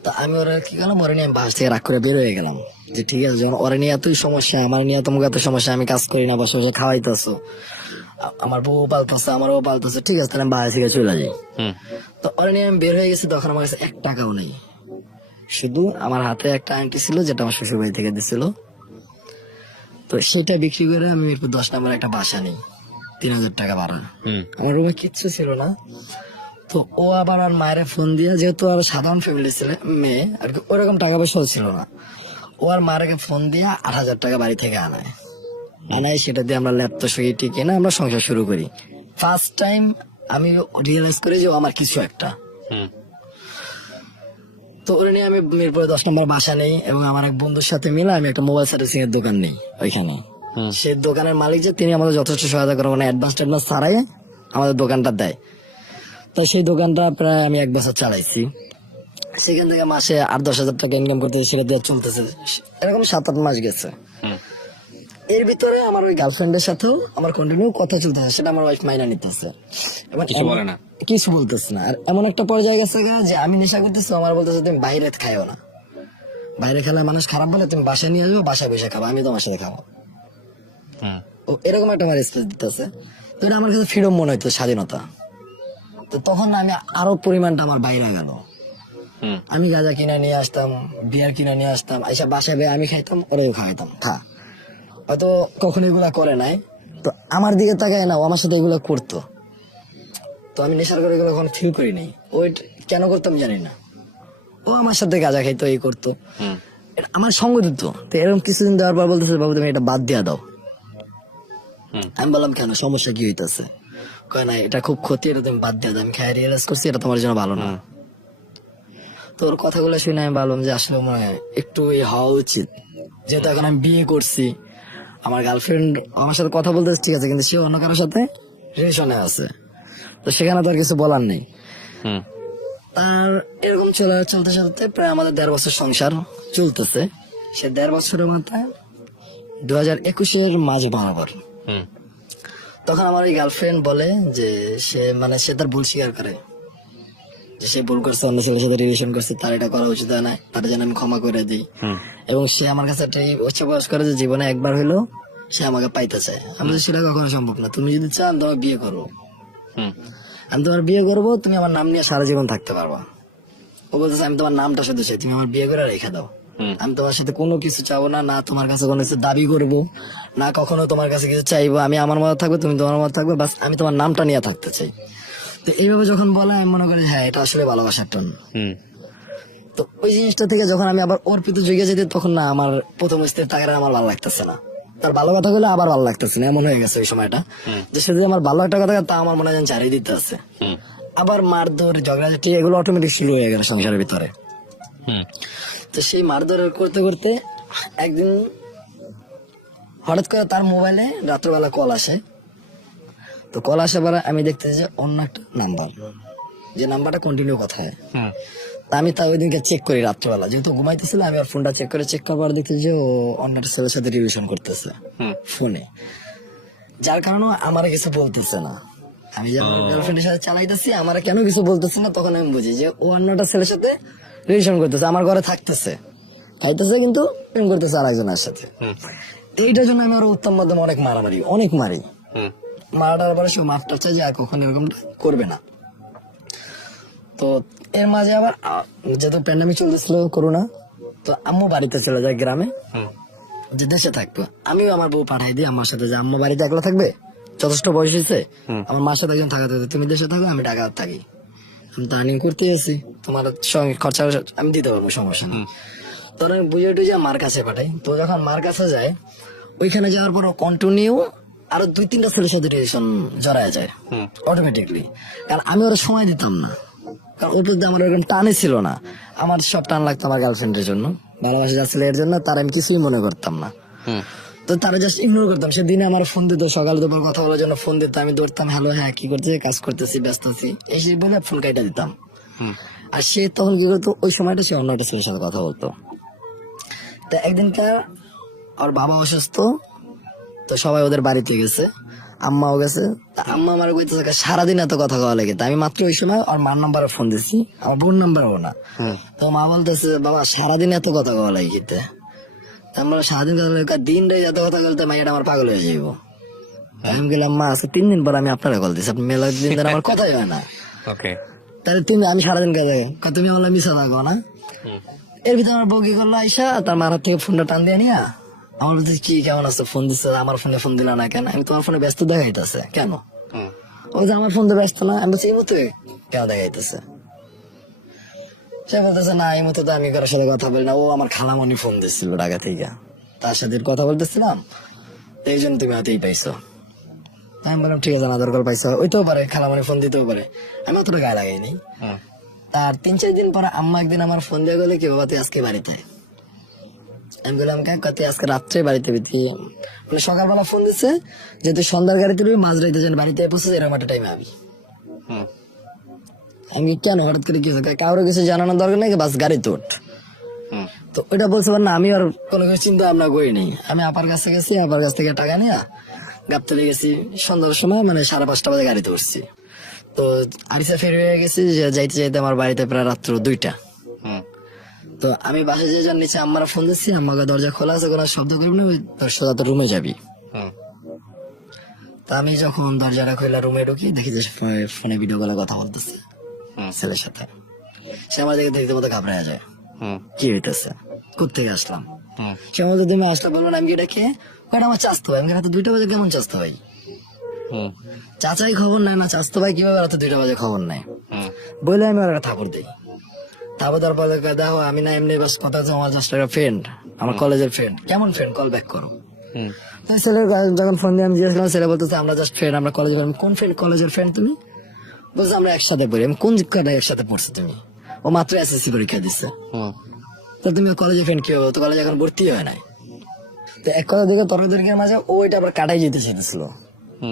তো আমি ওরা কি করলাম, ওরা নিয়ে আমি বাস থেকে রাগ করে বের হয়ে গেলাম, যে ঠিক আছে, যখন ওরা নিয়ে এতই সমস্যা, আমার নিয়ে তোমাকে এত সমস্যা, আমি কাজ করি না, বসে বসে খাওয়াইতেছো, আমার বউ পালতেছে, আমার বউ পালতেছে, ঠিক আছে তাহলে আমি বাইরে থেকে চলে যাই। তো ওরা নিয়ে আমি বের হয়ে গেছি, তখন আমার কাছে 1 টাকাও নেই। শুধু আমার হাতে একটা আংটি ছিল, যেটা আমার শ্বশুর বাড়ি থেকে দিছিল। তো সেটা বিক্রি করে আমি একটু 10 নম্বর একটা বাসা নেই, 3000 টাকা ভাড়া। আমার রুমে কিচ্ছু ছিল না। তো ও আবার আর মায়ের ফোন দিয়ে, যেহেতু আর সাধারণ ফ্যামিলি ছিল, মেয়ে আর কি, ওরকম টাকা পয়সাও ছিল না। ও আর মায়েরকে ফোন দিয়ে 8000 টাকা বাড়ি থেকে আনায়। সেটা দিয়ে আমরা ল্যাপটপ সুইটি কিনে আমরা সংসার শুরু করি। ফার্স্ট টাইম আমি রিয়েলাইজ করি যে ও আমার কিছু একটা। তো ওরা নিয়ে আমি মিরপুরে 10 নম্বর বাসা নেই, এবং আমার এক বন্ধুর সাথে মিলে আমি একটা মোবাইল সার্ভিসিং এর দোকান নেই ওইখানে। সেই দোকানের মালিক যে, তিনি আমাদের যথেষ্ট সহায়তা করে, মানে অ্যাডভান্স ছাড়াই আমাদের দোকানটা দেয়। তো সেই দোকানটা প্রায় আমি 1 বছর চালাইছি। সেখান থেকে মাসে 8-10 হাজার টাকা ইনকাম করতে, সেটা দিয়ে চলতেছে। এরকম 7-8 মাস গেছে। এর ভিতরে আমার ওই গার্লফ্রেন্ডের সাথেও আমার কন্টিনিউ কথা চলতেছে, সেটা আমার ওয়াইফ মাইনা নিতেছে, এবার কিছু বলে না? কিছু বলতেছে না। আর এমন একটা পর্যায়ে গেছে গা যে আমি নেশা করতেছি, আমার বলতেছে তুমি বাইরে খাইও না, বাইরে খেলে মানুষ খারাপ বলে, তুমি বাসায় নিয়ে আসবো, বাসায় বসে খাবো, আমি তোমার সাথে খাবো। ও এরকম একটা আমার স্পেস দিতেছে। তো এটা আমার কাছে ফ্রিডম মনে হইতো, স্বাধীনতা। তো তখন আমি আরো পরিমাণটা আমার বাইরে গেল। আমি গাঁজা কিনে নিয়ে আসতাম, বিয়ার কিনে নিয়ে আসতাম, এসব বাসায় বেয়ে আমি খাইতাম, ওরাও খাইতাম। হয়তো কখনো এগুলা করে নাই, তো আমার দিকে তাকায় না, ও আমার সাথে এগুলো করতো। তো আমি নেশার করে এগুলো কখনো ফিল করি নাই। ওয়েট কেন করতাম জানি না, ও আমার সাথে গাঁজা খাইতো, এই করতো, এটা আমার সঙ্গ দিত। তো এরকম কিছুদিন দেওয়ার পর বলতেছে, বাবু তুমি এটা বাদ দিয়া দাও। আমি বললাম কেন, সমস্যা কি হইতেছে? কয় না, এটা খুব ক্ষতি, এটা তুমি বাদ দিয়া দাও। আমি খাই রিয়েলাইজ করছি এটা তোমার জন্য ভালো না। তো ওর কথাগুলো শুনে আমি ভাবলাম যে আসলে মনে হয় একটু হওয়া উচিত, যেহেতু এখন আমি বিয়ে করছি, আমার গার্লফ্রেন্ড আমার সাথে কথা বলতে ঠিক আছে, কিন্তু সে অন্য কারোর সাথে রিলেশনে আছে, তো সেখানে তো আর কিছু বলার নেই। তার এরকম চলতে চলতে প্রায় আমাদের 1.5 বছর সংসার চলতেছে। সে 1.5 বছরের মাথায় 2021-এর মাঝে বরাবর তখন আমার ওই গার্লফ্রেন্ড বলে যে সে তার ভুল স্বীকার করে, যে সে ভুল করছে, অন্য ছেলের সাথে রিলেশন করছে, তার এটা করা উচিত হয় না, তার যেন আমি ক্ষমা করে দিই। এবং সে আমার কাছে একটা ইচ্ছা প্রকাশ করে যে জীবনে একবার হইলো সে আমাকে পাইতে চায়। আমি বলছি, সেটা কখনো সম্ভব না, তুমি যদি চাও আমি তোমার বিয়ে করবো, আমি তোমার বিয়ে করবো, তুমি আমার নাম নিয়ে সারা জীবন থাকতে পারবা। ও বলতেছে আমি তোমার নামটা শুধু চাই, তুমি আমার বিয়ে করে রেখে দাও। আমি তোমার সাথে কোনো কিছু চাবো না, না তোমার কাছে কোনো কিছু দাবি করবো, না কখনো তোমার কাছে কিছু চাইবো। আমি আমার মতো থাকবো, তুমি তোমার মতো থাকবে, বাস আমি তোমার নামটা নিয়ে থাকতে চাই। তো এইভাবে যখন বলে আমি মনে করি হ্যাঁ, এটা আসলে ভালোবাসার টন। তো ওই জিনিসটা থেকে যখন আমি আবার ওর পিছু জুগে যেতে, তখন না আমার প্রথম স্ত্রীর টাকাটা আমার ভালো লাগতেছে না, তার ভালো কথা গুলো আবার ভালো লাগতেছে না, এমন হয়ে গেছে ওই সময়টা যে সে যদি আমার ভালো একটা কথা তা আমার মনে হয় যেন চারিয়ে দিতে আছে। আবার মারধর ঝগড়াঝাটি এগুলো অটোমেটিক শুরু হয়ে গেল সংসারের ভিতরে। তো সেই মারধর করতে করতে একদিন হঠাৎ করে তার মোবাইলে রাত্রবেলা কল আসে। তো কল আসে পরে আমি দেখতেছি যে অন্য একটা নাম্বার, যে নাম্বারটা কন্টিনিউ কথা হয়। তা আমি ওই দিনকে চেক করি রাত্রবেলা, যেহেতু ঘুমাইতেছিল, আমি আর ফোনটা চেক করার পর দেখতেছি যে ও অন্য একটা ছেলের সাথে রিলেশন করতেছে ফোনে, যার কারণে আমার কিছু বলতেছে না। আমি যে আমার গার্লফ্রেন্ডের সাথে চালাইতেছি, আমার কেন কিছু বলতেছে না, তখন আমি বুঝি যে ও অন্য একটা ছেলের সাথে রিলেশন করতেছে, আমার ঘরে থাকতেছে, খাইতেছে, কিন্তু প্রেম করতেছে আরেকজনের সাথে। এইটার জন্য আমি আরো উত্তম মাধ্যমে অনেক মারি। মারাটার পরে সে মারটা চাই যে আর কখনো এরকমটা করবে না। তো এর মাঝে আবার যেহেতু প্যান্ডামিক চলতেছিল, করোনা, তো আম্মু বাড়িতে চলে যায় গ্রামে, যে দেশে থাকতো। আমিও আমার বউ পাঠাই দিই আম্মার সাথে, যে আম্মা বাড়িতে একলা থাকবে, যথেষ্ট বয়স হয়েছে, আমার মার সাথে একজন থাকাতে, তুমি দেশে থাকো, আমি ঢাকা থাকি, আমি তো আর্নিং করতে এসেছি, তোমার সঙ্গে খরচা আমি দিতে পারবো, সমস্যা নেই। তখন আমি বুঝে টুঝে মার কাছে পাঠাই। তো যখন মার কাছে যায়, ওইখানে যাওয়ার পর কন্টিনিউ আরো 2-3টা ছেলের সাথে রিলেশন জড়ায় যায় অটোমেটিকলি। কারণ আমি ওরা সময় দিতাম না, কারণ ওর প্রতি আমার ওরকম টানে ছিল না। আমার সব টান লাগতো আমার গার্লফ্রেন্ডের জন্য, ভালোবাসা যাচ্ছিল এর জন্য, তার আমি কিছুই মনে করতাম না। তো তারা জাস্ট ইগনোর করতাম। সেদিনে আমার ফোন দিত, সকাল দুপুর কথা বলার জন্য ফোন দিত, আমি দৌড়তাম, হ্যালো, হ্যাঁ কি করছে, কাজ করতেছি, ব্যস্ত আছি, এই বলে ফোন কাইটা দিতাম। আর সে তখন কি করতো, ওই সময়টা সে অন্য একটা ছেলের সাথে কথা বলতো। তা একদিনকার ওর বাবা অসুস্থ, তো সবাই ওদের বাড়িতে গেছে, আম্মাও গেছে। আম্মা আমার কইতেছে সারাদিন এত কথা কওয়া লেগে। আমি মাত্র ওই সময় ওর মার নাম্বারে ফোন দিছি, আমার বোন নাম্বারও না। তো মা বলতেছে, বাবা সারাদিন এত কথা কওয়া লাগে গিতে। আমরা সারাদিন কথা লাগে, দিন রাত এত কথা বলতে মাইয়াটা আমার পাগল হয়ে যাইব। আমি গেলাম, মা আজকে 3 দিন পর আমি আপনারা কল দিচ্ছি, আপনি মেলা দিন ধরে আমার কথাই হয় না। তাহলে আমি সারাদিন কাজে, তুমি আমার মিশা থাকো না। এর ভিতরে আমার বউ কি করলো, আইসা তার মার হাত থেকে ফোনটা টান দিয়ে নিয়া আমার বলতে, কি কেমন আছে, ফোন দিচ্ছে, আমার ফোনে ফোন দিলা না কেন? আমি তোমার ফোনে ব্যস্ত দেখাইতেছে কেন? ও যে আমার ফোন তো ব্যস্ত না। আমি বলছি এই মতো কেন দেখাইতেছে? সে বলতেছে, না এই মতো তো আমি কারোর সাথে কথা বলি না, ও আমার খালামণি ফোন দিচ্ছিল ঢাকা থেকে, তার সাথে কথা বলতেছিলাম, এই জন্য তুমি হাতেই পাইছো। আমি বললাম ঠিক আছে, না দরকার পাইছো, ওইতেও পারে খালামণি ফোন দিতেও পারে, আমি অতটা গায়ে লাগাইনি। তার 3-4 দিন পরে আম্মা একদিন আমার ফোন দিয়ে বলে কি বাবা তুই আজকে বাড়িতে। আমি বললাম তুই আজকে রাত্রে বাড়িতে বিতি, মানে সকালবেলা ফোন দিচ্ছে যে তুই সন্ধ্যার গাড়িতে উঠবি, মাঝরাইতে যেন বাড়িতে পৌঁছে এরকম একটা টাইমে আমি। আমি কেন হঠাৎ করে কি হয়েছে, কারোর কিছু জানানোর দরকার নেই, বাস গাড়িতে ওঠ। তো ওইটা বলছে না, আমি আর কোনো কিছু চিন্তা ভাবনা করি নাই। আমি আপার কাছে গেছি, আপার কাছ থেকে টাকা নিয়ে গাবতলে গেছি সন্ধ্যার সময়, মানে 5:30 বাজে গাড়িতে উঠছি। তো আরিসা ফের হয়ে গেছি যে যাইতে যাইতে আমার বাড়িতে প্রায় রাত্র 2টা। তো আমি বাসায় যে যার নিচে আম্মারা ফোন দিচ্ছি, আম্মাকে দরজা খোলা আছে, কোনো শব্দ করবি না, ওই তোর সোজা তো রুমে যাবি। তা আমি যখন দরজাটা খোলা রুমে ঢুকি দেখি যে ফোনে ভিডিও কলে কথা বলতেছে ছেলের সাথে। সে আমার দেখে দেখতে মতো ঘাবড়ায় যায়, কি হইতেছে, কোথেকে আসলাম। সে আমার যদি আমি আসলাম বলবো না আমি এটা খেয়ে ওটা আমার চাস্তো ভাই। আমি রাতে 2টা বাজে কেমন চাস্তো ভাই, চাচাই খবর নেয় না, চাস্তো ভাই কিভাবে রাতে 2টা বাজে খবর নেয় বলে আমি ওর একটা থাপড় দিই। তারপর তারপর দেখো আমি না এমনি বাস কথা হচ্ছে, আমার জাস্ট একটা ফ্রেন্ড, আমার কলেজের ফ্রেন্ড। কেমন ফ্রেন্ড, কল ব্যাক করো। ছেলের যখন ফোন দিয়ে আমি জিজ্ঞেস ছেলে বলতেছে আমরা জাস্ট ফ্রেন্ড, আমরা কলেজের ফ্রেন্ড। কোন ফ্রেন্ড, কলেজের ফ্রেন্ড তুমি? বলছে আমরা একসাথে পড়ি। আমি কোন জায়গায় একসাথে পড়ছো তুমি? ও মাত্র এসএসসি পরীক্ষা দিচ্ছে। তো তুমি কলেজের ফ্রেন্ড কি হবে, তো কলেজে এখন ভর্তি হয় নাই। তো এক কথা দিকে তর্কের মাঝে ও এটা আবার কাটাই যেতে চাইতেছিল।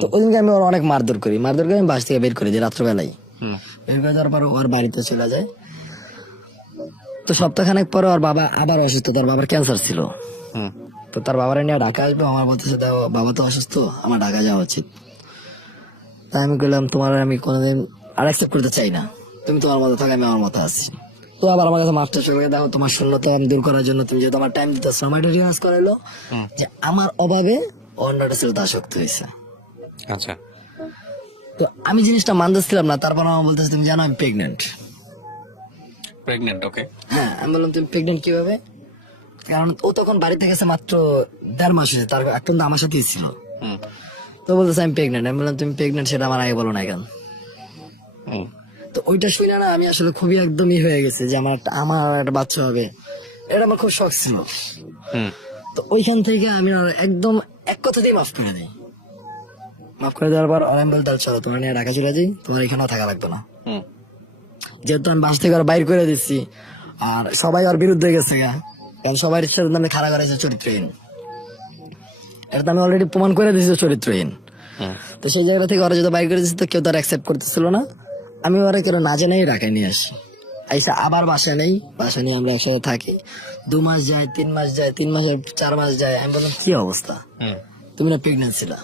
তো ওই দিনকে আমি ওর অনেক মারধর করি, আমি বাস থেকে বের করে দিই রাত্রবেলায়। বের করে দেওয়ার পর ওর বাড়িতে চলে যায়। তো সপ্তাহখানেক পরে ওর বাবা আবার অসুস্থ, তার বাবার ক্যান্সার ছিল। তো তার বাবারা নিয়ে ঢাকা আসবে, আমার বলতেছে দেখো বাবা তো অসুস্থ, আমার ঢাকা যাওয়া উচিত। তাই আমি বললাম তোমার আমি কোনোদিন আর অ্যাকসেপ্ট করতে চাই না, তুমি তোমার মতো থাকো, আমি আমার মতো আছি। তো আবার আমার কাছে মাস্টার চলে দেখো তোমার শূন্যতা দূর করার জন্য তুমি যেহেতু আমার টাইম দিতেছো, আমার এটা রিয়াজ করাইলো যে আমার অভাবে অন্যটা ছিল আসক্ত হয়েছে। আচ্ছা, তো আমি জিনিসটা মানতেছিলাম না, তারপর আমার বলতেছে তুমি জানো আমি প্রেগনেন্ট। প্রেগনেন্ট? ওকে। হ্যাঁ, আমি বললাম তুমি প্রেগনেন্ট কিভাবে? কারণ ও তখন বাড়িতে গেছে মাত্র 1.5 মাস হয়েছে, তার এখন তো আমার সাথেই ছিল। তো বলতেছে আমি প্রেগনেন্ট। আমি বললাম তুমি প্রেগনেন্ট সেটা আমার আগে বলো না কেন? তো ওইটা শুনে না আমি আসলে খুবই একদমই হয়ে গেছে যে আমার একটা বাচ্চা হবে, এটা আমার খুব শখ ছিল। তো ওইখান থেকে আমি আর একদম এক কথা দিয়ে মাফ করে দিই। মাফ করে দেওয়ার পর আমি বলতে চলো তোমার নিয়ে ঢাকা চলে যাই, তোমার এখানেও থাকা লাগবে না। যেহেতু আমি বাস থেকে আর বাইর করে দিচ্ছি, আর সবাই আর বিরুদ্ধে গেছে গা, কারণ সবাই সাথে আমি খাড়া করেছে চরিত্রহীন। এটা তো আমি অলরেডি প্রমাণ করে দিচ্ছি চরিত্রহীন। তো সেই জায়গা থেকে ওরা যদি বাইর করে দিচ্ছি তো কেউ তার অ্যাকসেপ্ট করতেছিল না। আমি ওরা কেন না জেনেই ঢাকায় নিয়ে আসি, আইসা আবার বাসা নেই, বাসা নিয়ে আমরা একসাথে থাকি। 2 মাস যায়, 3 মাস যায়, 3 মাসের 4 মাস যায়। আমি বললাম কি অবস্থা, তুমি না প্রেগনেন্ট ছিলা?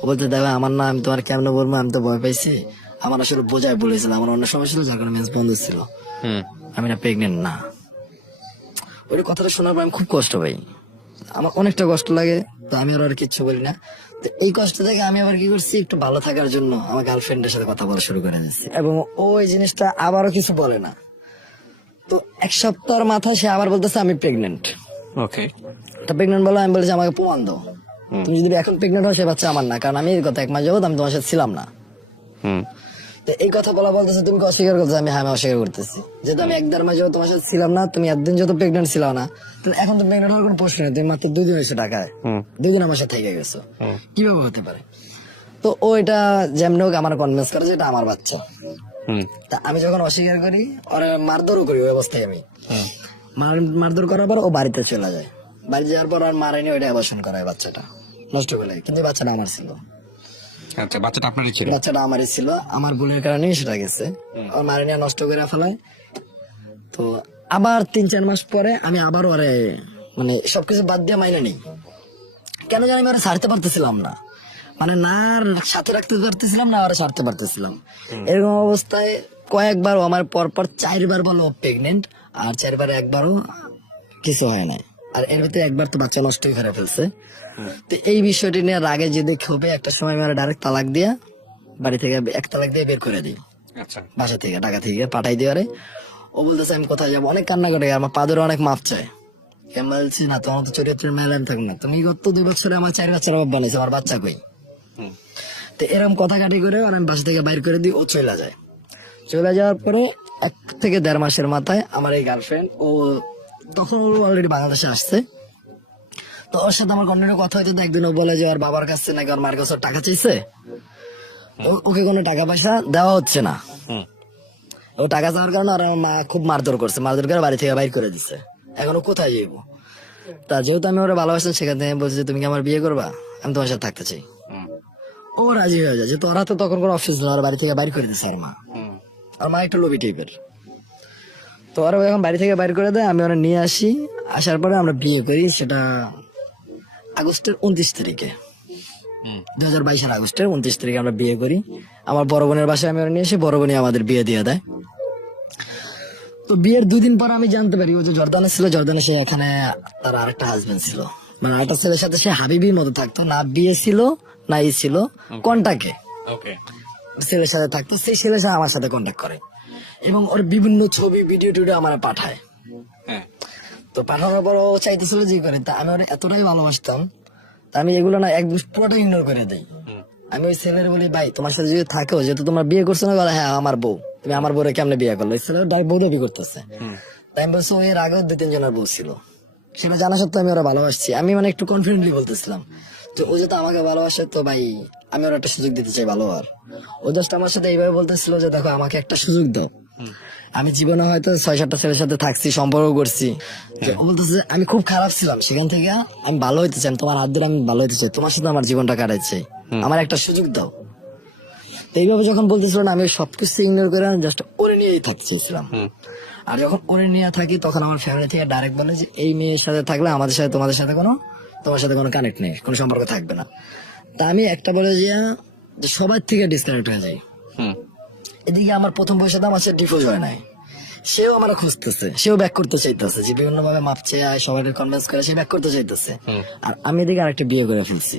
ও বলতে দেবে আমার না, আমি তোমার কেমন বলবো, আমি তো ভয় পাইছি, আমার আসলে বোঝায় বলেছিল, আমার অন্য সময় ছিল যার কারণে মেন্স বন্ধ ছিল, আমি না প্রেগনেন্ট না। ওই কথাটা শোনার পর আমি খুব কষ্ট পাই, আমার অনেকটা কষ্ট লাগে। তো আমি আর কিচ্ছু বলি না। তো এই কষ্ট থেকে আমি আবার কি করছি, একটু ভালো থাকার জন্য আমার গার্লফ্রেন্ডের সাথে কথা বলা শুরু করে দিচ্ছি, এবং ও এই জিনিসটা আবারও কিছু বলে না। তো 1 সপ্তাহের মাথায় সে আবার বলতেছে আমি প্রেগনেন্ট। ওকে। তো প্রেগনেন্ট বলো, আমি বলেছি আমাকে প্রমাণ দাও, তুমি যদি এখন প্রেগনেন্ট হও সে বাচ্চা আমার না, কারণ আমি গত 1 মাস যাবত আমি তোমার সাথে ছিলাম না। তো এই কথা বলা বলতেছে তুমি কি অস্বীকার করতেছো? আমি হ্যাঁ আমি অস্বীকার করতেছি, যেহেতু আমি 1-1.5 মাস যাবত তোমার সাথে ছিলাম না, তুমি একদিন যত প্রেগনেন্ট ছিল না, তাহলে এখন তো প্রেগনেন্ট হওয়ার কোনো প্রশ্ন নেই, তুমি মাত্র 2 দিন হয়েছে ঢাকায়, 2 দিন আমার সাথে থেকে গেছো, কিভাবে হতে পারে? তো ও এটা যেমন হোক আমার কনভিন্স করে যে এটা আমার বাচ্চা। তা আমি যখন অস্বীকার করি, ওরা মারধরও করি, ওই অবস্থায় আমি মারধর করার পর ও বাড়িতে চলে যায়। বাড়ি যাওয়ার পর আর মারেনি, ওইটা অ্যাবর্শন করায় বাচ্চাটা নষ্ট করে, কিন্তু বাচ্চাটা আমার ছিল। আচ্ছা, বাচ্চাটা আপনারই ছিল? বাচ্চাটা আমারই ছিল, আমার ভুলের কারণেই সেটা গেছে, ওর মারে নিয়ে নষ্ট করে ফেলায়। তো আবার 3-4 মাস পরে আমি আবার ওরে মানে সবকিছু বাদ দিয়ে মাইনে নেই, কেন জানি আমি ওরা ছাড়তে পারতেছিলাম না, মানে না আর সাথে রাখতে পারতেছিলাম না, ওরা ছাড়তে পারতেছিলাম। এরকম অবস্থায় কয়েকবার ও আমার পরপর 4বার বলো প্রেগনেন্ট, আর 4বারে একবারও কিছু হয় না। আর এর ভিতরে একবার তো বাচ্চা নষ্টই করে ফেলছে। তো এই বিষয়টি নিয়ে রাগে যে হবে একটা সময় আমি ডাইরেক্ট তালাক দিয়া বাড়ি থেকে 1 তালাক দিয়ে বের করে দিই, বাসা থেকে ঢাকা থেকে পাঠাই দিয়ে। ও বলতেছে আমি কোথায় যাবো, অনেক কান্না করে, আমার পা ধরে অনেক মাপ চায়। আমি বলছি না তোমার তো চরিত্রের মেলা আমি থাকবো না, তুমি গত 2 বছরে আমার 4 বাচ্চার অভাব বানিয়েছো, আমার বাচ্চা কই? তো এরকম কথা কাটি করে আর আমি বাসা থেকে বাইর করে দিই, ও চলে যায়। চলে যাওয়ার পরে 1 থেকে 1.5 মাসের মাথায় আমার এই গার্লফ্রেন্ড, ও তখন অলরেডি বাংলাদেশে আসছে। তো ওর সাথে আমার কন্টিনিউ কথা হইতে, একদিন ও বলে যে ওর বাবার কাছে নাকি ওর মার কাছে ওর টাকা চাইছে, ওকে কোনো টাকা পয়সা দেওয়া হচ্ছে না। ও টাকা চাওয়ার কারণে আর আমার মা খুব মারধর করছে, মারধর করে বাড়ি থেকে বাইর করে দিচ্ছে। এখন ও কোথায় যাবো? তা যেহেতু আমি ওরা ভালোবাসতাম, সেখান থেকে বলছে যে তুমি কি আমার বিয়ে করবা, আমি তোমার সাথে থাকতে চাই। ও রাজি হয়ে যায়, যে তোরা তো তখন কোনো অফিস না, ওরা বাড়ি থেকে বাইর করে দিচ্ছে। আর মা একটু লোভি টাইপের। তো ওরা যখন বাড়ি থেকে বাইর করে দেয়, আমি ওরা নিয়ে আসি। আসার পরে আমরা বিয়ে করি, সেটা আগস্টের 29 তারিখে, 2022 আগস্টের 29 তারিখে আমরা বিয়ে করি। আমার বড় বোনের বাসায় আমি ওরা নিয়ে এসে, বড় বোনই আমাদের বিয়ে দিয়ে দেয়। তো বিয়ের 2 দিন পর আমি জানতে পারি ও যে জর্দানে ছিল, জর্দানে সে এখানে তার আরেকটা হাজবেন্ড ছিল, মানে আরেকটা ছেলের সাথে সে হাবিবির মতো থাকতো, না বিয়ে ছিল না ই ছিল, কন্টাক্টে ছেলের সাথে থাকতো। সেই ছেলের সাথে আমার সাথে কন্ট্যাক্ট করে এবং ওর বিভিন্ন ছবি ভিডিও টিডিও আমার পাঠায়। তো পাঠানোর পর ও চাইতেছিল যে করে, তা আমি ওর এতটাই ভালোবাসতাম, তা আমি এগুলো না একদম পুরোটা ইগনোর করে দেই। আমি ওই ছেলের বলি, ভাই তোমার সাথে যদি থাকো, যেহেতু তোমার বিয়ে করছো না, বলে হ্যাঁ আমার বউ, তুমি আমার বউরে কেমনে বিয়ে করলো? ওই ছেলের বউ দাবি করতেছে। তাই আমি বলছি এর আগেও 2-3 জনের বউ ছিল, সেটা জানা সত্ত্বেও আমি ওরা ভালোবাসছি। আমি মানে একটু কনফিডেন্টলি বলতেছিলাম, তো ও যেহেতু আমাকে ভালোবাসে, তো ভাই আমি ওর একটা সুযোগ দিতে চাই ভালো হওয়ার। ও জাস্ট আমার সাথে এইভাবে বলতেছিল যে দেখো আমাকে একটা সুযোগ দাও, আমি জীবনে হয়তো 6-7টা ছেলের সাথে থাকছি, সম্পর্ক করছি। ও বলতেছে যে আমি খুব খারাপ ছিলাম, সেখান থেকে আমি ভালো হইতে চাই, তোমার হাত ধরে আমি ভালো হইতে চাই, তোমার সাথে আমার জীবনটা কাটাইছে, আমার একটা সুযোগ দাও। তো এইভাবে যখন বলতেছিল না, আমি সবকিছু ইগনোর করে জাস্ট ওরে নিয়েই থাকতে চেয়েছিলাম। আর যখন ওরে নিয়ে থাকি, তখন আমার ফ্যামিলি থেকে ডাইরেক্ট বলে যে এই মেয়ের সাথে থাকলে আমাদের সাথে তোমাদের সাথে তোমার সাথে কোনো কানেক্ট নেই, কোনো সম্পর্ক থাকবে না। তা আমি একটা বলে যে সবার থেকে ডিসকানেক্ট হয়ে যাই। এদিকে আমার প্রথম বয়সে আমার সাথে ডিভোর্স হয় নাই, সেও আমার খুঁজতেছে, সেও ব্যাক করতে চাইতেছে, যে বিভিন্ন ভাবে মাপছে সবাই কনভিন্স করে সে ব্যাক করতে চাইতেছে। আর আমি এদিকে আরেকটা বিয়ে করে ফেলছি।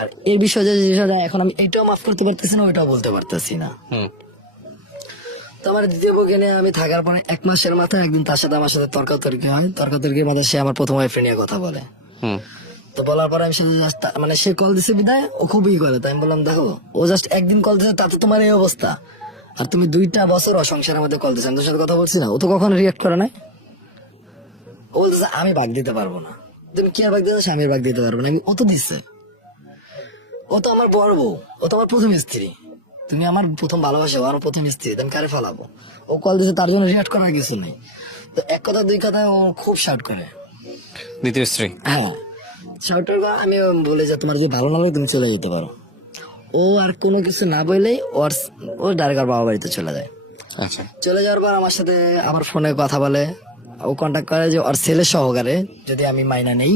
আর এই বিষয়ে এখন আমি এটাও মাফ করতে পারতেছি না, ওইটাও বলতে পারতেছি না। তো আমার দ্বিতীয় বউকে নিয়ে আমি থাকার পরে 1 মাসের মাথায় একদিন তার সাথে আমার সাথে তর্কাতর্কি হয়। তর্কাতর্কির মধ্যে সে আমার প্রথম ওয়াইফ নিয়ে কথা বলে। তো বলার পরে আমি মানে সে কল দিছে বিদায়, ও খুবই করে। তাই আমি বললাম দেখো, ও জাস্ট একদিন কল দিছে, তাতে তোমার এই অবস্থা, আর তুমি 2টা বছর অসংসারের মধ্যে কল দিছো, আমি তোর সাথে কথা বলছি না। ও তো কখনো রিয়েক্ট করে নাই। ও বলতেছে আমি ভাগ দিতে পারবো না। তুমি কি আর ভাগ দিতে? স্বামীর ভাগ দিতে পারবো না। ও তো দিচ্ছে, ও তো আমার বড় বউ, ও তো আমার প্রথম স্ত্রী। তুমি আমার প্রথম ভালোবাসা, আমার প্রথম স্ত্রী, আমি কারে ফেলাবো? ও কল দিছে, তার জন্য রিয়েক্ট করার কিছু নেই। তো 1 কথা 2 কথায় ও খুব শাউট করে। দ্বিতীয় স্ত্রী? হ্যাঁ, শাউটের পর আমি বলে যে তোমার যদি ভালো না লাগে তুমি চলে যেতে পারো। ও আর কোনো কিছু না বললেই ও ডাইরেক্ট বাবা বাড়িতে চলে যায়। আচ্ছা। চলে যাওয়ার পর আমার সাথে আবার ফোনে কথা বলে, ও কন্ট্যাক্ট করে যে ওর ছেলে সহকারে যদি আমি মাইনা নেই,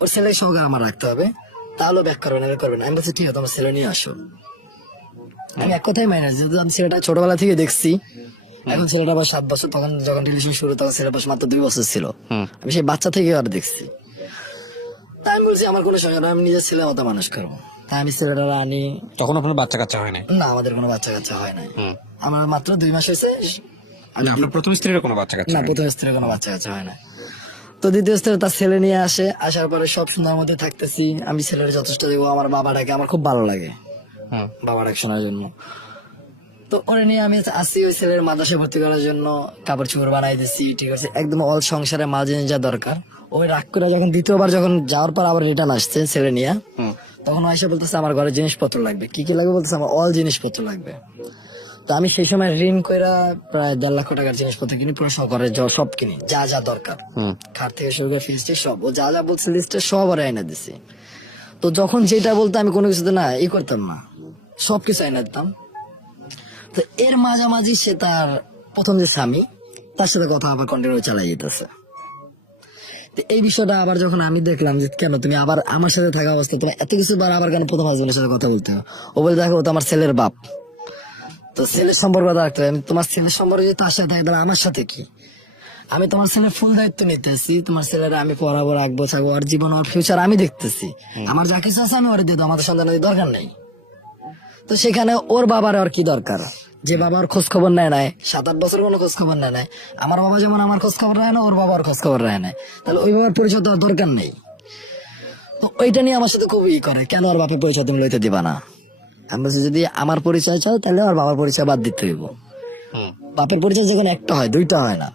ওর ছেলে সহকারে আমার রাখতে হবে, তাহলে ব্যাক করবে না, করবে না। আমি বলছি ঠিক আছে, তোমার ছেলে নিয়ে আসো। আমি এক কথাই মাইনা, যেহেতু আমি ছেলেটা ছোটবেলা থেকে দেখছি। এখন ছেলেটা আবার 7 বছর, তখন যখন রিলেশন শুরু তখন ছেলের বয়স মাত্র 2 বছর ছিল। আমি সেই বাচ্চা থেকে আর দেখছি। তাই আমি বলছি আমার কোনো সমস্যা নেই, আমি নিজের ছেলের মতো মানুষ করবো। তাই আমি ছেলেটা আনি। তখন আপনার বাচ্চা কাচ্চা হয় না? না, আমাদের কোনো বাচ্চা কাচ্চা হয় নাই। আমার মাত্র 2 মাস হয়েছে। আপনার প্রথম স্ত্রীর কোনো বাচ্চা কাচ্চা? না, প্রথম স্ত্রীর কোনো বাচ্চা কাচ্চা হয় না। তো দ্বিতীয় স্ত্রী তার ছেলে নিয়ে আসে, আসার পরে সব সুন্দর মধ্যে থাকতেছি। আমি ছেলের যথেষ্ট দেবো, আমার বাবাটাকে আমার খুব ভালো লাগে, বাবাটাকে শোনার জন্য। তো ওরে নিয়ে আমি আসি ওই ছেলের মাদ্রাসায় ভর্তি করার জন্য, কাপড় চোপড় বানাই দিচ্ছি, ঠিক আছে, একদম অল সংসারে মাল জিনিস যা দরকার। ওই রাগ করে যখন দ্বিতীয়বার যখন যাওয়ার পর আবার রিটার্ন আসছে ছেলে নিয়ে, তখন আয়সা বলতেছে আমার ঘরে জিনিসপত্র লাগবে। কি কি লাগবে বলতেছে, আমার অল জিনিসপত্র লাগবে। তো আমি সেই সময় ঋণ কইরা প্রায় 1.5 লাখ টাকার জিনিসপত্র কিনি, পুরো ঘরে সব কিনি, যা যা দরকার, খাট থেকে শুরু করে ফ্রিজ সব, ও যা যা বলছে লিস্টে সব ওরা এনে দিছি। তো যখন যেটা বলতো আমি কোনো কিছুতে না করতাম না, সবকিছু এনে দিতাম। তো এর মাঝামাঝি সে তার প্রথম যে স্বামী, তার সাথে কথা আবার কন্টিনিউ চালাই যেতেছে। তো এই বিষয়টা আবার যখন আমি দেখলাম যে কেন তুমি আবার আমার সাথে থাকা অবস্থায় তুমি এত কিছু বার আবার কেন প্রথম হাজবেন্ডের সাথে কথা বলতে হবে? ও বলে দেখো, ও তো আমার ছেলের বাপ, তো ছেলের সম্পর্ক রাখতে হবে। আমি তোমার ছেলের সম্পর্ক যদি তার সাথে থাকে, তাহলে আমার সাথে কি? আমি তোমার ছেলের ফুল দায়িত্ব নিতেছি, তোমার ছেলেরা আমি পড়াবো, রাখবো, থাকবো, আর জীবন, আর ফিউচার আমি দেখতেছি। আমার যা কিছু আছে আমি ওরে দিয়ে দেবো, আমাদের সন্তানের দরকার নেই। তো সেখানে ওর বাবার আর কি দরকার, যে বাবার খোঁজ খবর নেয় নাই 7-8 বছর, কোনো খোঁজ খবর নেয় নাই। আমার বাবা যেমন আমার খোঁজ খবর নেয় না, ওর বাবার খোঁজ খবর নেয় না, তাহলে ওই বাবার পরিচয় দেওয়ার দরকার নেই। তো ওইটা নিয়ে আমার সাথে খুবই করে, কেন ওর বাপের পরিচয় তুমি লইতে দিবা না? আমি বলছি যদি আমার পরিচয় চাও, তাহলে আর বাবার পরিচয় বাদ দিতে হইব। বাপের পরিচয় যখন একটা হয়, 2টা হয় না।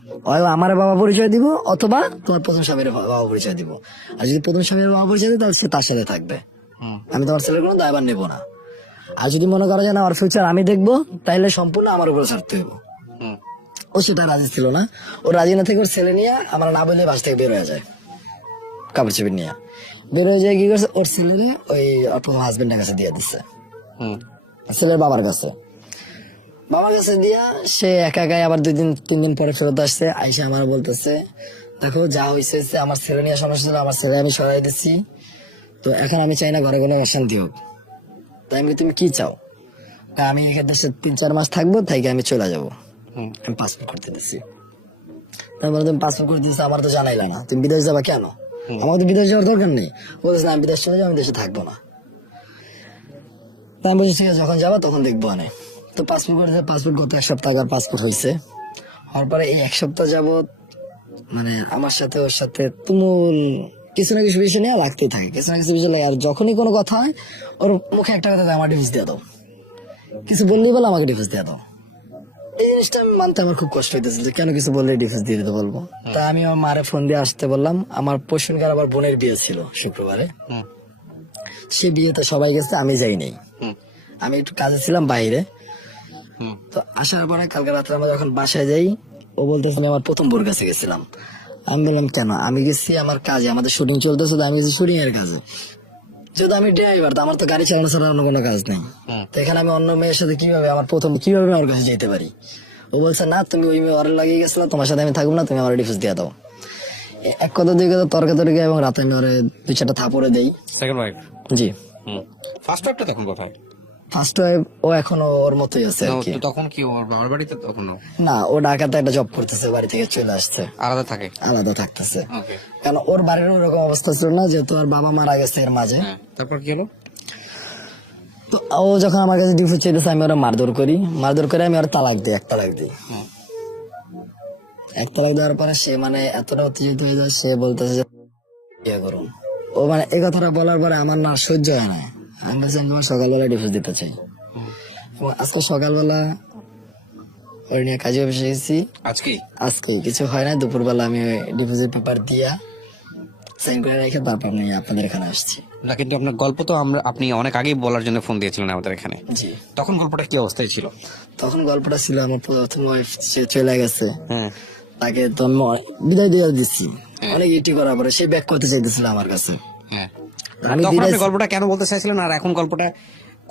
আমার বাবা পরিচয় দিব, অথবা তোমার প্রথম স্বামীর বাবা পরিচয় দিব। আর যদি প্রথম স্বামীর বাবা পরিচয় দিই, তাহলে সে তার সাথে থাকবে, আমি তোমার ছেলের কোনো দায়ভার নেবো না। আর যদি মনে করো যে না, আমার ফিউচার আমি দেখবো, তাহলে সম্পূর্ণ আমার উপরে ছাড়তে হইব। ও সেটা রাজি ছিল না। ও রাজি না থেকে ওর ছেলে নিয়ে আমার না বলে বাস থেকে বের হয়ে যায়, কাপড় চোপড় নিয়ে বের হয়ে যায়। কি করছে, ওর ছেলেরে ওই প্রথম হাজবেন্ডের কাছে দিয়ে দিচ্ছে, ছেলের বাবার কাছে। বাবার কাছে দিয়া সে একা একাই আবার 2-3 দিন পরে ফেরত আসছে। আইসা আমার বলতেছে, দেখো যা হয়েছে আমার ছেলে নিয়ে সমস্যা ছিল, আমার ছেলে আমি সরাই দিচ্ছি, তো এখন আমি চাই না ঘরে কোনো অশান্তি হোক। তাই আমি বলি, তুমি কি চাও? আমি এখানে দেশে 3-4 মাস থাকবো, থাকি আমি চলে যাবো, আমি পাসপোর্ট করতে দিচ্ছি। আমি বললাম, তুমি পাসপোর্ট করতে দিচ্ছি, আমার তো জানাইলা না, তুমি বিদেশ যাবা কেন? আমার তো বিদেশ যাওয়ার দরকার নেই। বলতেছে, আমি বিদেশ চলে যাবো, আমি দেশে থাকবো না। তা আমি বলছি, ঠিক আছে, যখন যাবা তখন দেখবো। অনেক তো পাসপোর্ট করতে, পাসপোর্ট করতে 1 সপ্তাহ আগে পাসপোর্ট হয়েছে। হওয়ার পরে এই 1 সপ্তাহ যাবত মানে আমার সাথে ওর সাথে তুমুল কিছু না কিছু বিষয় নিয়ে লাগতেই থাকে, কিছু না কিছু বিষয় লাগে। আর যখনই কোনো কথা হয়, ওর মুখে একটা কথা থাকে, আমার ডিভোর্স দিয়ে দাও। কিছু বললেই বলো, আমাকে ডিভোর্স দিয়ে দাও। এই জিনিসটা আমি মানতে আমার খুব কষ্ট হইতেছিল, যে কেন কিছু বললে ডিভোর্স দিয়ে দিতে বলবো। তা আমি আমার মারে ফোন দিয়ে আসতে বললাম। আমার পরশুদিনকার আবার বোনের বিয়ে ছিল শুক্রবারে, সে বিয়েতে সবাই গেছে, আমি যাই নাই। আমি একটু কাজে ছিলাম বাইরে। তো আসার পরে কালকে রাত্রে আমরা যখন বাসায় যাই, ও বলতেছে, আমি আমার প্রথম বোর কাছে গেছিলাম। আমি বললাম, কেন? আমি গেছি আমার কাজে, আমাদের শুটিং চলতেছে, আমি গেছি শুটিং এর কাজে। যেহেতু আমি ড্রাইভার, তো আমার তো গাড়ি চালানো ছাড়া অন্য কোনো কাজ নেই। তো এখানে আমি অন্য মেয়ের সাথে কিভাবে কিভাবে ওর কাছে যেতে পারি? ও বলছে, না, তুমি ওই মেয়ে ওর লাগিয়ে গেছিলা, তোমার সাথে আমি থাকবো না, তুমি আমার ডিভোর্স দিয়ে দাও। এক কথা 2 কথা তর্কাতর্কি, এবং রাতে আমি ওরে 2-4টা থাপড়ে দেই। Second wife? জি। ফার্স্ট ওয়াইফটা তখন কোথায়? ফার্স্ট ওয়াইফ ও এখনো ওর মতোই আছে আর কি। তো তখন কি ওর বাবার বাড়িতে তখনও না, ও ঢাকাতে একটা জব করতেছে, বাড়ি থেকে চলে আসছে, আলাদা থাকে? আলাদা থাকতেছে। ওকে। কারণ ওর বাড়ির ওরকম অবস্থা ছিল না, যেহেতু ওর বাবা মারা গেছে এর মাঝে। তারপর কি হলো? তো ও যখন আমার কাছে ডিভোর্স চাইতেছে, আমি ওরা মারধর করি, মারধর করে আমি ওর তালাক দিই, 1 তালাক দিই। 1 তালাক দেওয়ার পরে সে মানে এতটা উত্তেজিত হয়ে যায়, সে বলতেছে যে বিয়ে করুন। ও মানে এই কথাটা বলার পরে আমার না সহ্য হয় না। আমি বলছি, আমি তোমার সকালবেলা ডিভোর্স দিতে চাই। এবং আজকে সকালবেলা ওর নিয়ে কাজে অফিসে গেছি। আজকে কিছু হয় না, দুপুরবেলা আমি ডিপোজিট পেপার দিয়া সাইন করে রেখে তারপর আমি আপনাদের এখানে আসছি। না, কিন্তু আপনার গল্প তো আপনি অনেক আগেই বলার জন্য ফোন দিয়েছিলেন আমাদের এখানে। জি। তখন গল্পটা কি অবস্থায় ছিল? তখন গল্পটা ছিল, আমার প্রথম ওয়াইফ সে চলে গেছে, তাকে তো আমি বিদায় দিয়ে দিচ্ছি। অনেক ইটি করার পরে সে ব্যাক করতে চাইতেছিল আমার কাছে। আমি তখন বিদায় আপনি গল্পটা কেন বলতে চাইছিলেন, আর এখন গল্পটা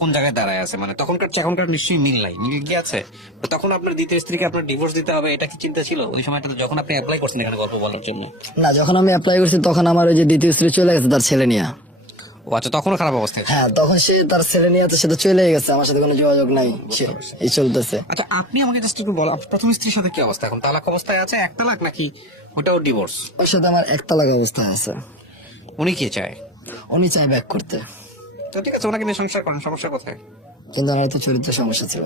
কোন জায়গায় দাঁড়ায় আছে? মানে তখনকার এখনকার নিশ্চয়ই মিল নাই, মিল কি আছে? তো তখন আপনার দ্বিতীয় স্ত্রীকে আপনার ডিভোর্স দিতে হবে, এটা কি চিন্তা ছিল ওই সময়টা যখন আপনি অ্যাপ্লাই করছেন এখানে গল্প বলার জন্য? না, যখন আমি অ্যাপ্লাই করছি তখন আমার ওই যে দ্বিতীয় স্ত্রী চলে গেছে তার ছেলে নিয়ে। ও আচ্ছা, তখনও খারাপ অবস্থায় ছিল। হ্যাঁ, তখন সে তার ছেলে নিয়ে তো সে তো চলে গেছে, আমার সাথে কোনো যোগাযোগ নাই, সে এই চলতেছে। আচ্ছা, আপনি আমাকে জাস্ট একটু বলো, আপনার প্রথম স্ত্রীর সাথে কি অবস্থা এখন? তালাক অবস্থায় আছে? 1 তালাক নাকি ওটাও ডিভোর্স? ওর সাথে আমার 1 তালাক অবস্থায় আছে। উনি কি চায়? উনি চাই ব্যাক করতে, তো ঠিক আছে, ওনাকে নিয়ে সংসার করেন, সমস্যা কোথায়? কিন্তু আমার তো চরিত্রের সমস্যা ছিল,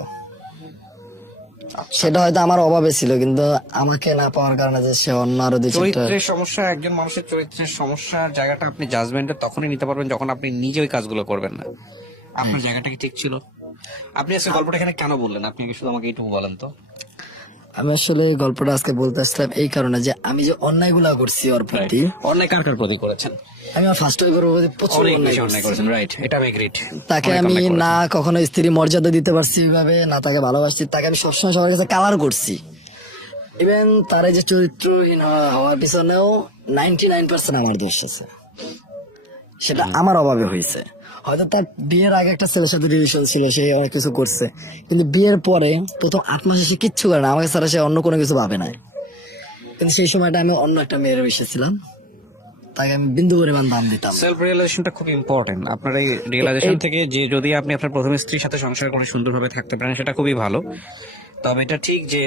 সেটা হয়তো আমার অভাবে ছিল, কিন্তু আমাকে না পাওয়ার কারণে যে সে অন্য আরো 2-4টা। চরিত্রের সমস্যা, একজন মানুষের চরিত্রের সমস্যার জায়গাটা আপনি জাজমেন্টে তখনই নিতে পারবেন যখন আপনি নিজে ওই কাজগুলো করবেন না। আপনার জায়গাটা কি ঠিক ছিল? আপনি আজকে গল্পটা এখানে কেন বললেন? আপনি কি শুধু আমাকে এইটুকু বলেন তো। আমি আসলে গল্পটা আজকে বলতে আসলাম এই কারণে যে আমি যে অন্যায়গুলা করছি ওর প্রতি। অন্যায় কার কার প্রতি করেছেন? আমি আমার ফার্স্ট ওয়াইফের প্রতি প্রচুর অনেক অন্যায় বেশি অন্যায় করছি। করেছেন, রাইট, এটা আমি এগ্রিড। তাকে আমি না কখনো স্ত্রী মর্যাদা দিতে পারছি এইভাবে, না তাকে ভালোবাসছি, তাকে আমি সবসময় সবার কাছে কালার করছি। ইভেন তার এই যে চরিত্রহীন হওয়ার পিছনেও 99% আমার দোষ আছে, সেটা আমার অভাবে হয়েছে। হয়তো তার বিয়ের আগে একটা ছেলের সাথে রিলেশন ছিল, সে অনেক কিছু করছে, কিন্তু বিয়ের পরে প্রথম 8 মাসে সে কিচ্ছু করে না, আমাকে ছাড়া সে অন্য কোনো কিছু ভাবে না। কিন্তু সেই সময়টা আমি অন্য একটা মেয়ের বিষয় ছিলাম, তাকে আমি বিন্দু পরিমাণ দাম দিতাম। সেলফ রিয়েলাইজেশনটা খুব ইম্পর্টেন্ট। আপনার এই রিয়েলাইজেশন থেকে যে যদি আপনি আপনার প্রথম স্ত্রীর সাথে সংসার করে সুন্দরভাবে থাকতে পারেন, সেটা খুবই ভালো। তবে এটা ঠিক যে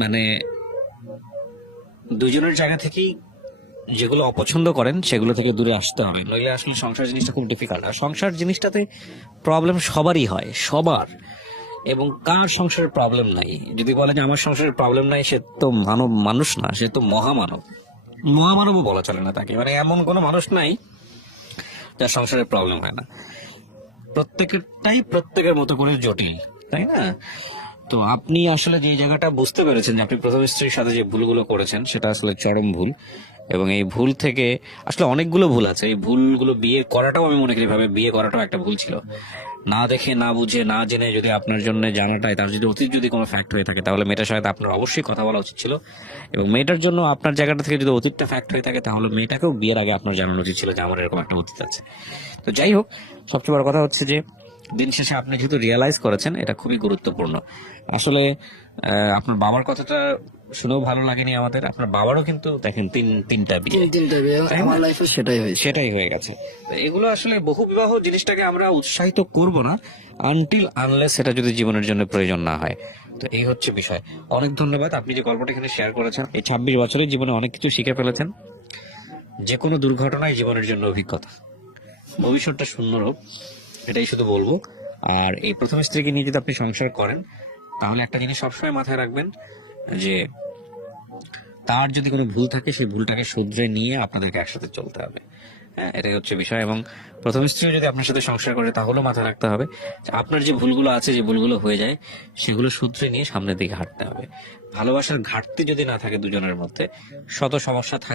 মানে দুজনের জায়গা থেকেই যেগুলো অপছন্দ করেন সেগুলো থেকে দূরে আসতে হবে, নইলে আসলে সংসার জিনিসটা খুব ডিফিকাল্ট। আর সংসার জিনিসটাতে প্রবলেম সবারই হয়, সবার। এবং কার সংসারের প্রবলেম নাই? যদি বলে যে আমার সংসারের প্রবলেম নাই, সে তো মানুষ না, সে তো মহামানব। মহামানবও বলা চলে না তাকে, মানে এমন কোনো মানুষ নাই যার সংসারের প্রবলেম হয় না। প্রত্যেকেরটাই প্রত্যেকের মতো করে জটিল, তাই না? তো আপনি আসলে যে জায়গাটা বুঝতে পেরেছেন যে আপনি প্রথম স্ত্রীর সাথে যে ভুলগুলো করেছেন সেটা আসলে চরম ভুল। এবং এই ভুল থেকে আসলে অনেকগুলো ভুল আছে, এই ভুলগুলো বিয়ে করাটাও আমি মনে করি ভাবে বিয়ে করাটাও একটা ভুল ছিল। না দেখে, না বুঝে, না জেনে যদি আপনার জন্য জানাটাই, তার যদি অতীত যদি কোনো ফ্যাক্ট হয়ে থাকে, তাহলে মেয়েটার সাথে আপনার অবশ্যই কথা বলা উচিত ছিল। এবং মেয়েটার জন্য আপনার জায়গাটা থেকে যদি অতীতটা ফ্যাক্ট হয়ে থাকে, তাহলে মেয়েটাকেও বিয়ের আগে আপনার জানানো উচিত ছিল যে আমার এরকম একটা অতীত আছে। তো যাই হোক, সবচেয়ে বড় কথা হচ্ছে যে দিন শেষে আপনি যেহেতু রিয়েলাইজ করেছেন, এটা খুবই গুরুত্বপূর্ণ। আসলে আপনার বাবার কথাটা শুনেও ভালো লাগেনি আমাদের। আপনার বাবারও কিন্তু দেখেন তিনটা বিয়ে, তিনটা বিয়ে, আমার লাইফে সেটাই হয়েছে। সেটাই হয়ে গেছে। তো এগুলো আসলে বহু বিবাহ জিনিসটাকে আমরা উৎসাহিত করব না আনটিল আনলেস সেটা যদি জীবনের জন্য প্রয়োজন না হয়। তো এই হচ্ছে বিষয়। অনেক ধন্যবাদ, আপনি যে গল্পটা এখানে শেয়ার করেছেন। এই 26 বছরের জীবনে অনেক কিছু শিখে ফেলেছেন। যে কোনো দুর্ঘটনাই জীবনের জন্য অভিজ্ঞতা, ভবিষ্যৎটা সুন্দর হোক, এটাই শুধু বলবো। আর এই প্রথম স্ত্রীকে নিয়ে যদি আপনি সংসার করেন, তাহলে একটা জিনিস সবসময় মাথায় রাখবেন যে তার যদি কোনো ভুল থাকে, সেই ভুলটাকে শুধরে নিয়ে আপনাদেরকে একসাথে চলতে হবে। হ্যাঁ, এটাই হচ্ছে বিষয়। এবং প্রথম স্ত্রীও যদি আপনার সাথে সংসার করে, তাহলেও মাথায় রাখতে হবে যে আপনার যে ভুলগুলো আছে, যে ভুলগুলো হয়ে যায়, সেগুলো শুধরে নিয়ে সামনের দিকে হাঁটতে হবে। ভালোবাসার ঘাটতি যদি না থাকে দুজনের মধ্যে, শত সমস্যা থাকে।